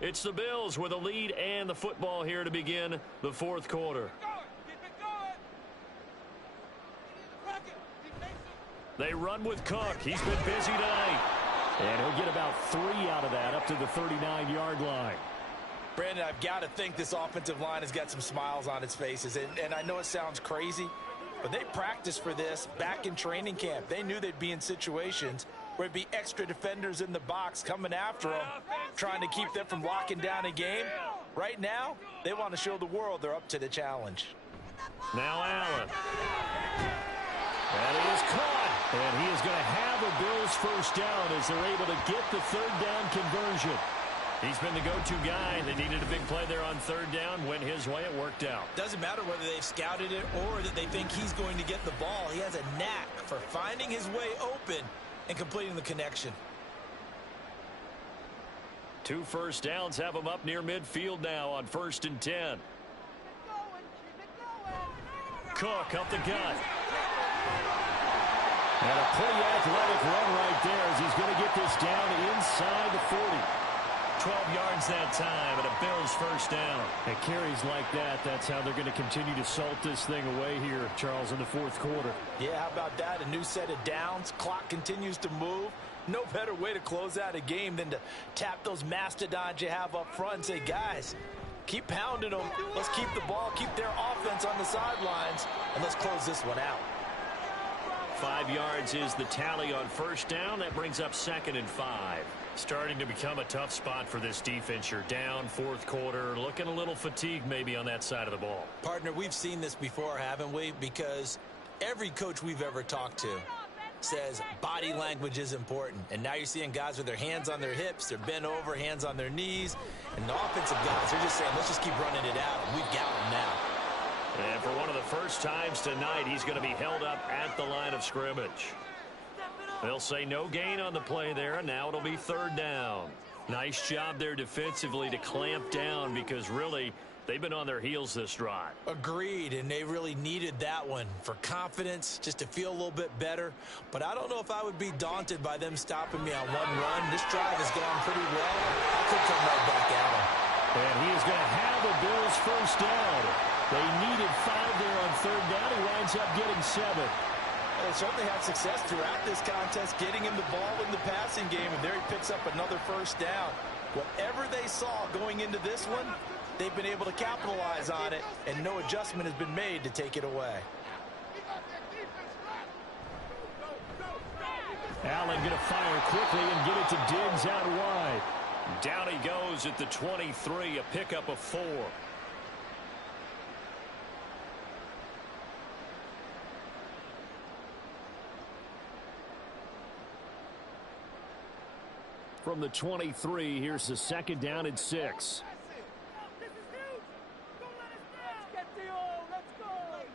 It's the Bills with a lead and the football here to begin the 4th quarter. They run with Cook. He's been busy tonight. And he'll get about 3 out of that up to the 39-yard line. Brandon, I've got to think this offensive line has got some smiles on its faces. And I know it sounds crazy, but they practiced for this back in training camp. They knew they'd be in situations where it'd be extra defenders in the box coming after them, trying to keep them from locking down a game. Right now, they want to show the world they're up to the challenge. Now Allen. And he is caught. And he is going to have a Bills 1st down as they're able to get the 3rd down conversion. He's been the go-to guy. They needed a big play there on 3rd down. Went his way. It worked out. Doesn't matter whether they've scouted it or that they think he's going to get the ball. He has a knack for finding his way open and completing the connection. 2 1st downs have him up near midfield now on 1st and 10. Cook up the gut. And a pretty athletic run right there as he's going to get this down inside the 40. 12 yards that time and a Bills 1st down. It carries like that. That's how they're going to continue to salt this thing away here, Charles, in the 4th quarter. Yeah, how about that? A new set of downs. Clock continues to move. No better way to close out a game than to tap those mastodons you have up front and say, guys, Keep pounding them. Let's keep the ball, keep their offense on the sidelines, and let's close this one out. 5 yards is the tally on first down. That brings up 2nd and 5. Starting to become a tough spot for this defense. You're down, fourth quarter, looking a little fatigued maybe on that side of the ball. Partner, we've seen this before, haven't we? Because every coach we've ever talked to says body language is important. And now you're seeing guys with their hands on their hips, they're bent over, hands on their knees. And the offensive guys, they're just saying, let's just keep running it out. And we've got them now. And for one of the first times tonight, he's going to be held up at the line of scrimmage. They'll say no gain on the play there, and now it'll be 3rd down. Nice job there defensively to clamp down because really they've been on their heels this drive. Agreed, and they really needed that one for confidence, just to feel a little bit better. But I don't know if I would be daunted by them stopping me on one run. This drive has gone pretty well. I could come right back at him. And he is going to have the Bills first down. They needed 5 there on 3rd down. He winds up getting 7. They certainly had success throughout this contest, getting him the ball in the passing game, and there he picks up another first down. Whatever they saw going into this one, they've been able to capitalize on it, and no adjustment has been made to take it away. Allen going to fire quickly and get it to Diggs out wide. Down he goes at the 23, a pickup of 4. From the 23, here's the 2nd down and 6.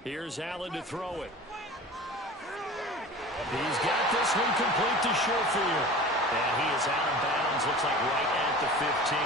Here's Allen to throw it. He's got this one complete to Schofield. And he is out of bounds, looks like right at the 15.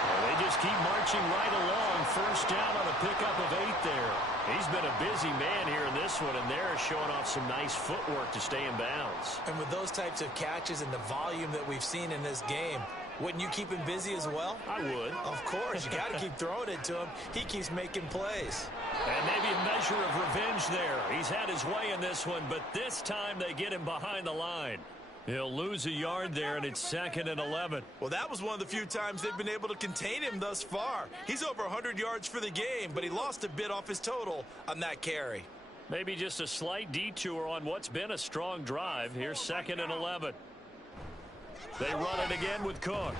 Well, they just keep marching right along. First down on a pickup of 8 there. He's been a busy man here in this one, and they're showing off some nice footwork to stay in bounds. And with those types of catches and the volume that we've seen in this game, wouldn't you keep him busy as well? I would. Of course. You got to keep throwing it to him. He keeps making plays. And maybe a measure of revenge there. He's had his way in this one, but this time they get him behind the line. He'll lose a yard there, and it's 2nd and 11. Well, that was one of the few times they've been able to contain him thus far. He's over 100 yards for the game, but he lost a bit off his total on that carry. Maybe just a slight detour on what's been a strong drive. Here's 2nd and 11. They run it again with Cook.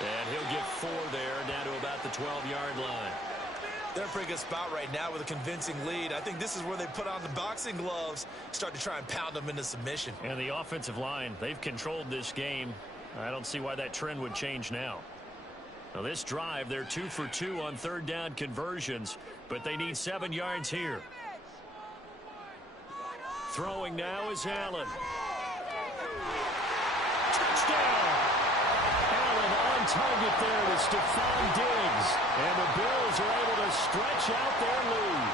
And he'll get 4 there, down to about the 12-yard line. They're in a pretty good spot right now with a convincing lead. I think this is where they put on the boxing gloves, start to try and pound them into submission. And the offensive line, they've controlled this game. I don't see why that trend would change now. Now this drive, they're 2 for 2 on 3rd down conversions, but they need 7 yards here. Throwing now is Allen. Touchdown! Allen on target there with Stephon Diggs. And the Bills are able to stretch out their lead.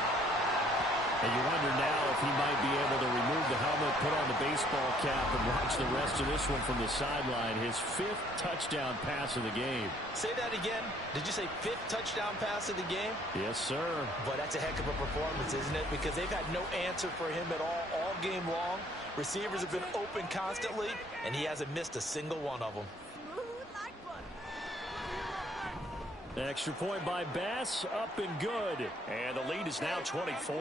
And you wonder now if he might be able to remove the helmet, put on the baseball cap, and watch the rest of this one from the sideline. His 5th touchdown pass of the game. Say that again. Did you say 5th touchdown pass of the game? Yes, sir. But that's a heck of a performance, isn't it? Because they've had no answer for him at all game long. Receivers have been open constantly, and he hasn't missed a single one of them. Extra point by Bass, up and good. And the lead is now 24.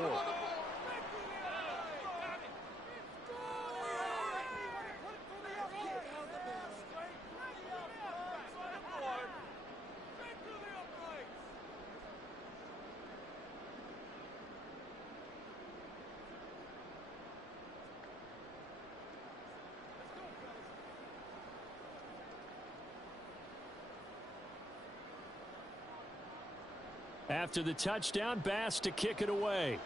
After the touchdown, Bass to kick it away.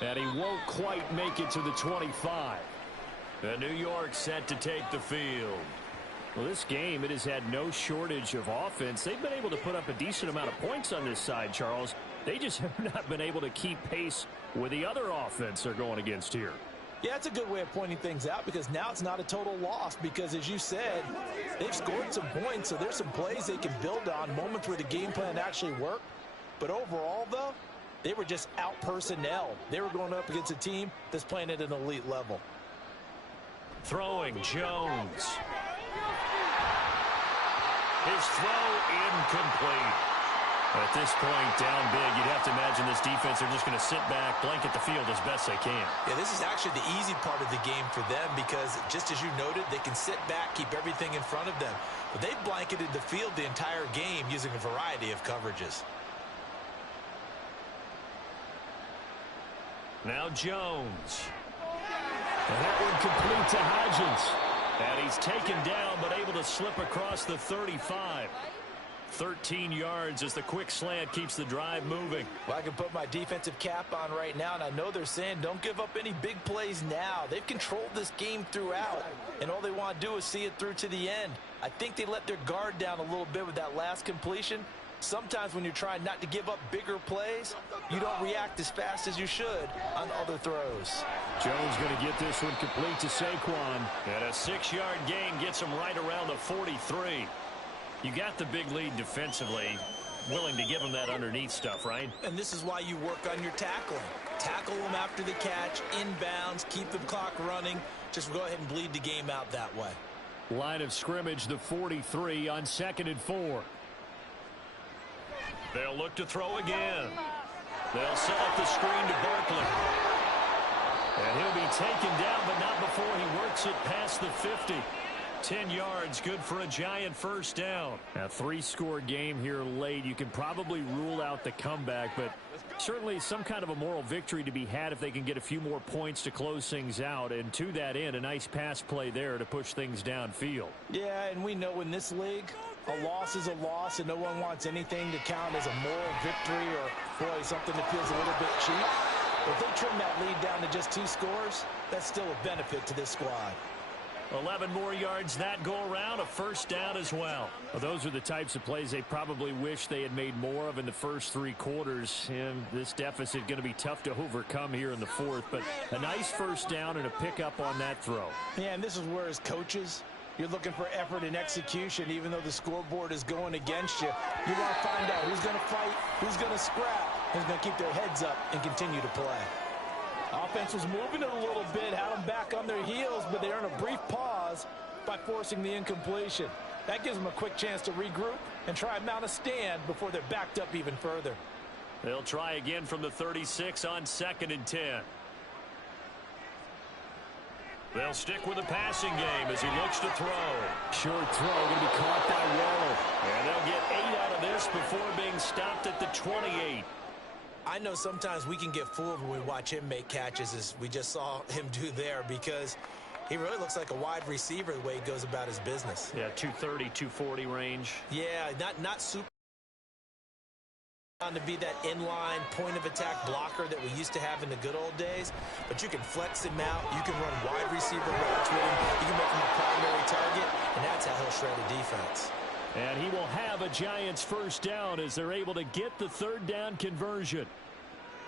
And he won't quite make it to the 25. The New York set to take the field. Well, this game, it has had no shortage of offense. They've been able to put up a decent amount of points on this side, Charles. They just have not been able to keep pace with the other offense they're going against here. Yeah, it's a good way of pointing things out because now it's not a total loss because, as you said, they've scored some points, so there's some plays they can build on, moments where the game plan actually worked. But overall, though, they were just out personnel. They were going up against a team that's playing at an elite level. Throwing, Jones. His throw incomplete. At this point, down big, you'd have to imagine this defense are just going to sit back, blanket the field as best they can. Yeah, this is actually the easy part of the game for them because, just as you noted, they can sit back, keep everything in front of them. But they've blanketed the field the entire game using a variety of coverages. Now Jones. And that one complete to Hodgins. And he's taken down, but able to slip across the 35. 13 yards as the quick slant keeps the drive moving. Well, I can put my defensive cap on right now, and I know they're saying don't give up any big plays now. They've controlled this game throughout, and all they want to do is see it through to the end. I think they let their guard down a little bit with that last completion. Sometimes when you're trying not to give up bigger plays, you don't react as fast as you should on other throws. Jones going to get this one complete to Saquon. And a 6-yard gain gets him right around the 43. You got the big lead defensively. Willing to give him that underneath stuff, right? And this is why you work on your tackling. Tackle them after the catch, inbounds, keep the clock running. Just go ahead and bleed the game out that way. Line of scrimmage, the 43 on 2nd and 4. They'll look to throw again. They'll set up the screen to Barkley. And he'll be taken down, but not before he works it past the 50. 10 yards, good for a Giant first down. A 3-score game here late. You can probably rule out the comeback, but certainly some kind of a moral victory to be had if they can get a few more points to close things out. And to that end, a nice pass play there to push things downfield. Yeah, and we know in this league, a loss is a loss, and no one wants anything to count as a moral victory or, boy, something that feels a little bit cheap. But if they trim that lead down to just 2 scores, that's still a benefit to this squad. 11 more yards that go around, a first down as well. Those are the types of plays they probably wish they had made more of in the first 3 quarters. And this deficit going to be tough to overcome here in the 4th. But a nice first down and a pickup on that throw. Yeah, and this is where as coaches, you're looking for effort and execution. Even though the scoreboard is going against you, you want to find out who's going to fight, who's going to scrap, who's going to keep their heads up and continue to play. Offense was moving it a little bit, had them back on their heels, but they earned a brief pause by forcing the incompletion. That gives them a quick chance to regroup and try and mount a stand before they're backed up even further. They'll try again from the 36 on 2nd and 10. They'll stick with the passing game as he looks to throw. Short throw going to be caught by Waddle. And they'll get 8 out of this before being stopped at the 28. I know sometimes we can get fooled when we watch him make catches, as we just saw him do there, because he really looks like a wide receiver the way he goes about his business. Yeah, 230, 240 range. Yeah, not super to be that inline point-of-attack blocker that we used to have in the good old days, but you can flex him out. You can run wide receiver routes with him. You can make him a primary target, and that's how he'll shred a defense. And he will have a Giants first down as they're able to get the 3rd down conversion.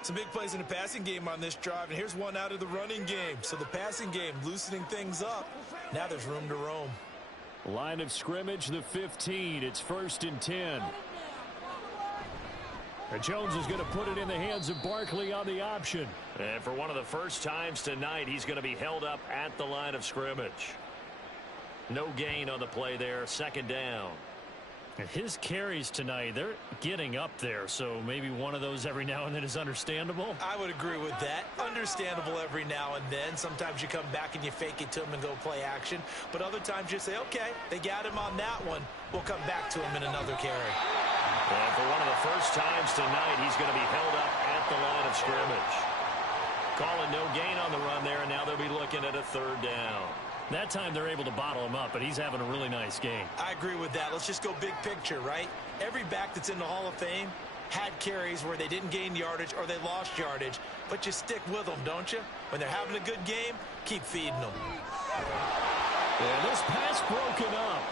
Some big plays in the passing game on this drive, and here's one out of the running game. So the passing game loosening things up. Now there's room to roam. Line of scrimmage, the 15. It's 1st and 10. And Jones is going to put it in the hands of Barkley on the option. And for one of the first times tonight, he's going to be held up at the line of scrimmage. No gain on the play there, 2nd down. And his carries tonight, they're getting up there, so maybe one of those every now and then is understandable. I would agree with that. Understandable every now and then. Sometimes you come back and you fake it to him and go play action. But other times you say, okay, they got him on that one. We'll come back to him in another carry. And for one of the first times tonight, he's going to be held up at the line of scrimmage. Calling no gain on the run there, and now they'll be looking at a 3rd down. That time they're able to bottle him up, but he's having a really nice game. I agree with that. Let's just go big picture, right? Every back that's in the Hall of Fame had carries where they didn't gain yardage or they lost yardage, but you stick with them, don't you? When they're having a good game, keep feeding them. And this pass broken up.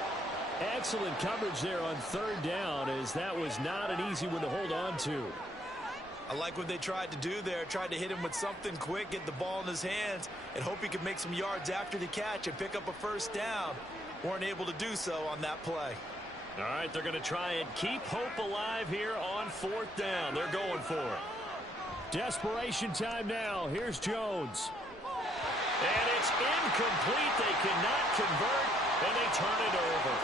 Excellent coverage there on 3rd down, as that was not an easy one to hold on to. I like what they tried to do there. Tried to hit him with something quick, get the ball in his hands, and hope he could make some yards after the catch and pick up a first down. Weren't able to do so on that play. All right, they're going to try and keep hope alive here on 4th down. They're going for it. Desperation time now. Here's Jones. And it's incomplete. They cannot convert, and they turn it over.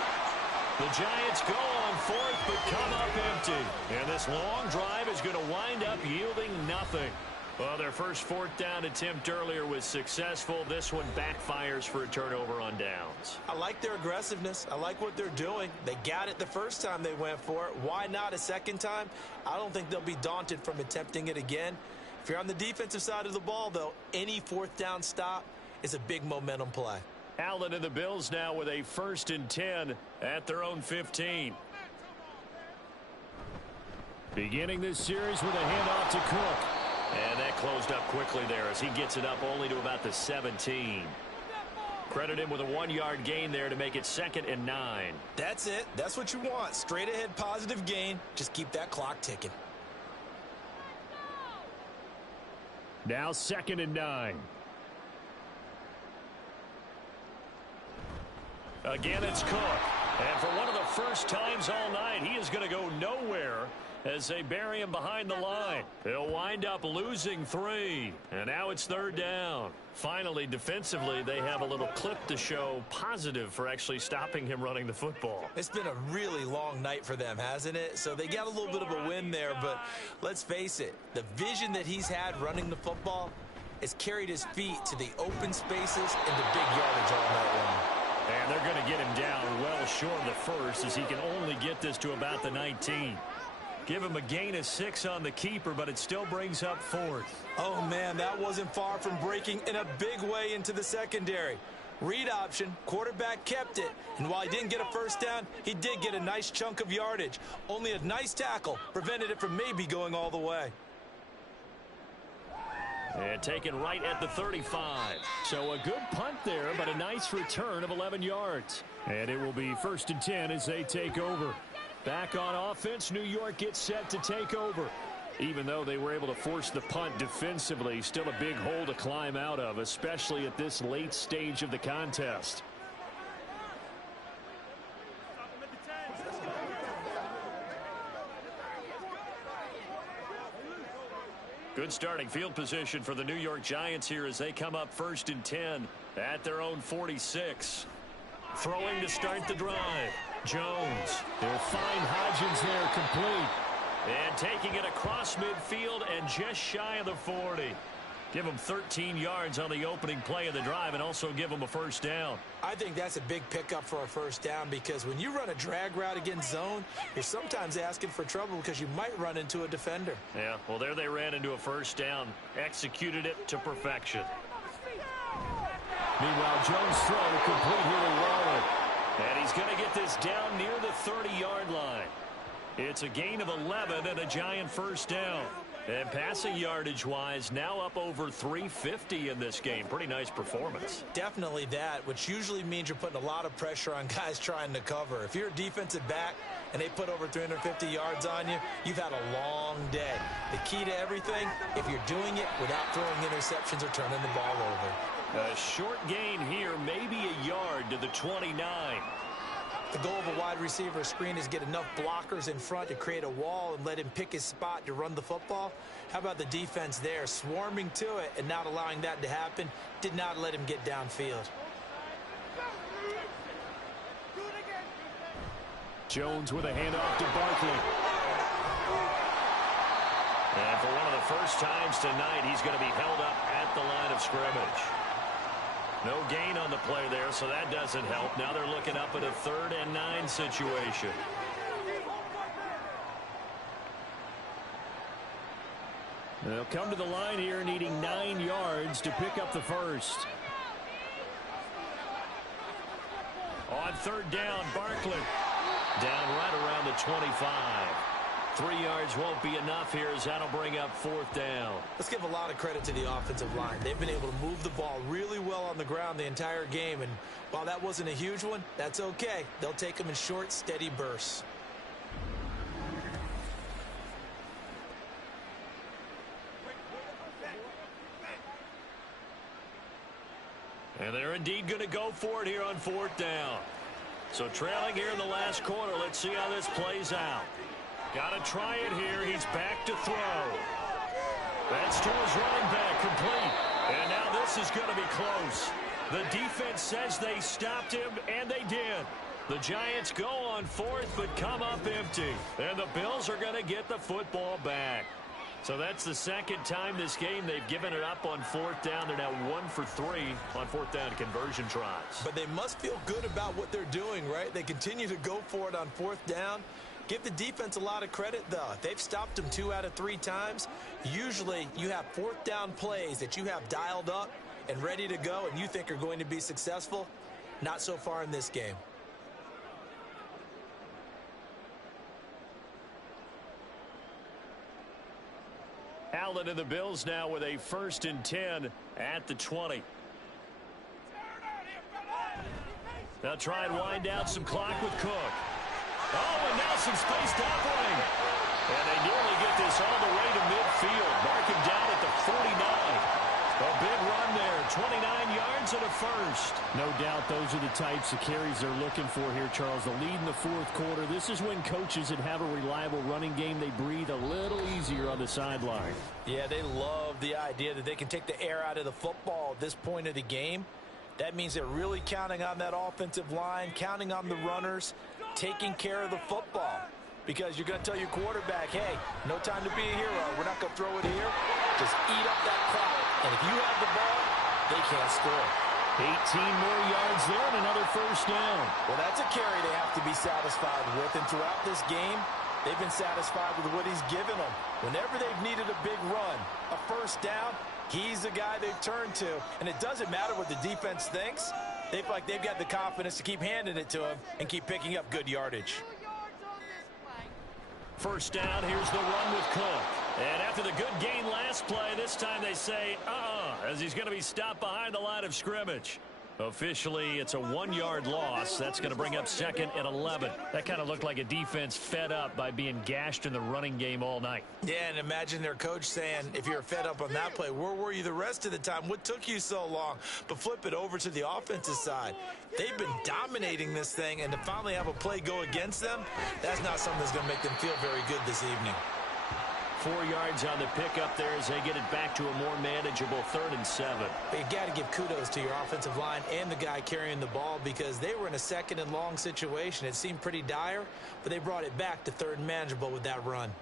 The Giants go on fourth, but come up empty. And this long drive is going to wind up yielding nothing. Well, their first fourth down attempt earlier was successful. This one backfires for a turnover on downs. I like their aggressiveness. I like what they're doing. They got it the first time they went for it. Why not a second time? I don't think they'll be daunted from attempting it again. If you're on the defensive side of the ball, though, any fourth down stop is a big momentum play. Allen and the Bills now with a 1st and 10 at their own 15. Beginning this series with a handoff to Cook. And that closed up quickly there as he gets it up only to about the 17. Credit him with a 1-yard gain there to make it 2nd and 9. That's it. That's what you want. Straight ahead positive gain. Just keep that clock ticking. Now 2nd and 9. Again, it's Cook. And for one of the first times all night, he is going to go nowhere as they bury him behind the line. He'll wind up losing 3. And now it's 3rd down. Finally, defensively, they have a little clip to show positive for actually stopping him running the football. It's been a really long night for them, hasn't it? So they got a little bit of a win there, but let's face it, the vision that he's had running the football has carried his feet to the open spaces and the big yardage all night long. And they're going to get him down well short of the first as he can only get this to about the 19. Give him a gain of 6 on the keeper, but it still brings up 4th. Oh, man, that wasn't far from breaking in a big way into the secondary. Read option, quarterback kept it, and while he didn't get a first down, he did get a nice chunk of yardage. Only a nice tackle prevented it from maybe going all the way. And taken right at the 35. So a good punt there, but a nice return of 11 yards. And it will be 1st and 10 as they take over. Back on offense, New York gets set to take over. Even though they were able to force the punt defensively, still a big hole to climb out of, especially at this late stage of the contest. Good starting field position for the New York Giants here as they come up 1st and 10 at their own 46. Throwing to start the drive. Jones. They'll find Hodgins there complete. And taking it across midfield and just shy of the 40. Give him 13 yards on the opening play of the drive and also give him a first down. I think that's a big pickup for a first down because when you run a drag route against zone, you're sometimes asking for trouble because you might run into a defender. Yeah, well, there they ran into a first down. Executed it to perfection. Meanwhile, Jones' throw complete here to Waller. And he's going to get this down near the 30-yard line. It's a gain of 11 and a Giant first down. And passing yardage-wise, now up over 350 in this game. Pretty nice performance. Definitely that, which usually means you're putting a lot of pressure on guys trying to cover. If you're a defensive back and they put over 350 yards on you, you've had a long day. The key to everything, if you're doing it without throwing interceptions or turning the ball over. A short gain here, maybe a yard to the 29. The goal of a wide receiver screen is get enough blockers in front to create a wall and let him pick his spot to run the football. How about the defense there, swarming to it and not allowing that to happen? Did not let him get downfield. Jones with a handoff to Barkley. And for one of the first times tonight, he's going to be held up at the line of scrimmage. No gain on the play there, so that doesn't help. Now they're looking up at a 3rd and 9 situation. They'll come to the line here needing 9 yards to pick up the first. On 3rd down, Barkley. Down right around the 25. 3 yards won't be enough here as that'll bring up 4th down. Let's give a lot of credit to the offensive line. They've been able to move the ball really well on the ground the entire game, and while that wasn't a huge one, that's okay. They'll take them in short, steady bursts. And they're indeed going to go for it here on 4th down. So trailing here in the last quarter, let's see how this plays out. Got to try it here. He's back to throw. That's to his running back, complete. And now this is going to be close. The defense says they stopped him, and they did. The Giants go on fourth, but come up empty. And the Bills are going to get the football back. So that's the second time this game they've given it up on fourth down. They're now 1 for 3 on fourth down conversion tries. But they must feel good about what they're doing, right? They continue to go for it on fourth down. Give the defense a lot of credit, though. They've stopped them 2 out of 3 times. Usually you have fourth down plays that you have dialed up and ready to go and you think are going to be successful. Not so far in this game. Allen and the Bills now with a 1st and 10 at the 20. They'll try and wind down some clock with Cook. Oh, and now some space doubling. And they nearly get this all the way to midfield. Mark him down at the 49. A big run there, 29 yards and a first. No doubt those are the types of carries they're looking for here, Charles. The lead in the fourth quarter. This is when coaches that have a reliable running game, they breathe a little easier on the sideline. Yeah, they love the idea that they can take the air out of the football at this point of the game. That means they're really counting on that offensive line, counting on the runners, taking care of the football. Because you're going to tell your quarterback, hey, no time to be a hero. We're not going to throw it here. Just eat up that clock. And if you have the ball, they can't score. 18 more yards there and another first down. Well, that's a carry they have to be satisfied with. And throughout this game, they've been satisfied with what he's given them. Whenever they've needed a big run, a first down, he's the guy they've turned to. And it doesn't matter what the defense thinks. They feel like they've got the confidence to keep handing it to him and keep picking up good yardage. First down, here's the run with Cook. And after the good gain last play, this time they say, as he's going to be stopped behind the line of scrimmage. Officially, it's a 1-yard loss. That's going to bring up 2nd and 11. That kind of looked like a defense fed up by being gashed in the running game all night. Yeah, and imagine their coach saying, if you're fed up on that play, where were you the rest of the time? What took you so long? But flip it over to the offensive side. They've been dominating this thing, and to finally have a play go against them, that's not something that's going to make them feel very good this evening. 4 yards on the pickup there as they get it back to a more manageable 3rd and 7. You got to give kudos to your offensive line and the guy carrying the ball because they were in a 2nd and long situation. It seemed pretty dire, but they brought it back to 3rd and manageable with that run.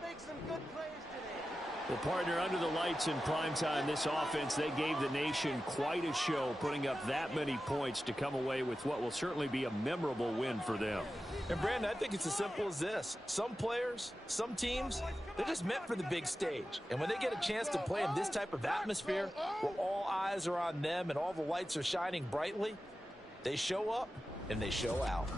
Let's make some good plays today. Well, partner, under the lights in primetime, this offense, they gave the nation quite a show, putting up that many points to come away with what will certainly be a memorable win for them. And, Brandon, I think it's as simple as this. Some players, some teams, they're just meant for the big stage. And when they get a chance to play in this type of atmosphere where all eyes are on them and all the lights are shining brightly, they show up and they show out.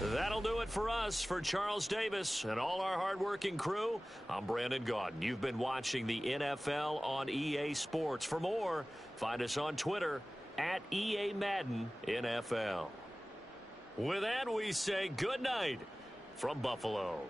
That'll do it for us. For Charles Davis and all our hardworking crew, I'm Brandon Gaudin. You've been watching the NFL on EA Sports. For more, find us on Twitter at EA Madden NFL. With that, we say good night from Buffalo.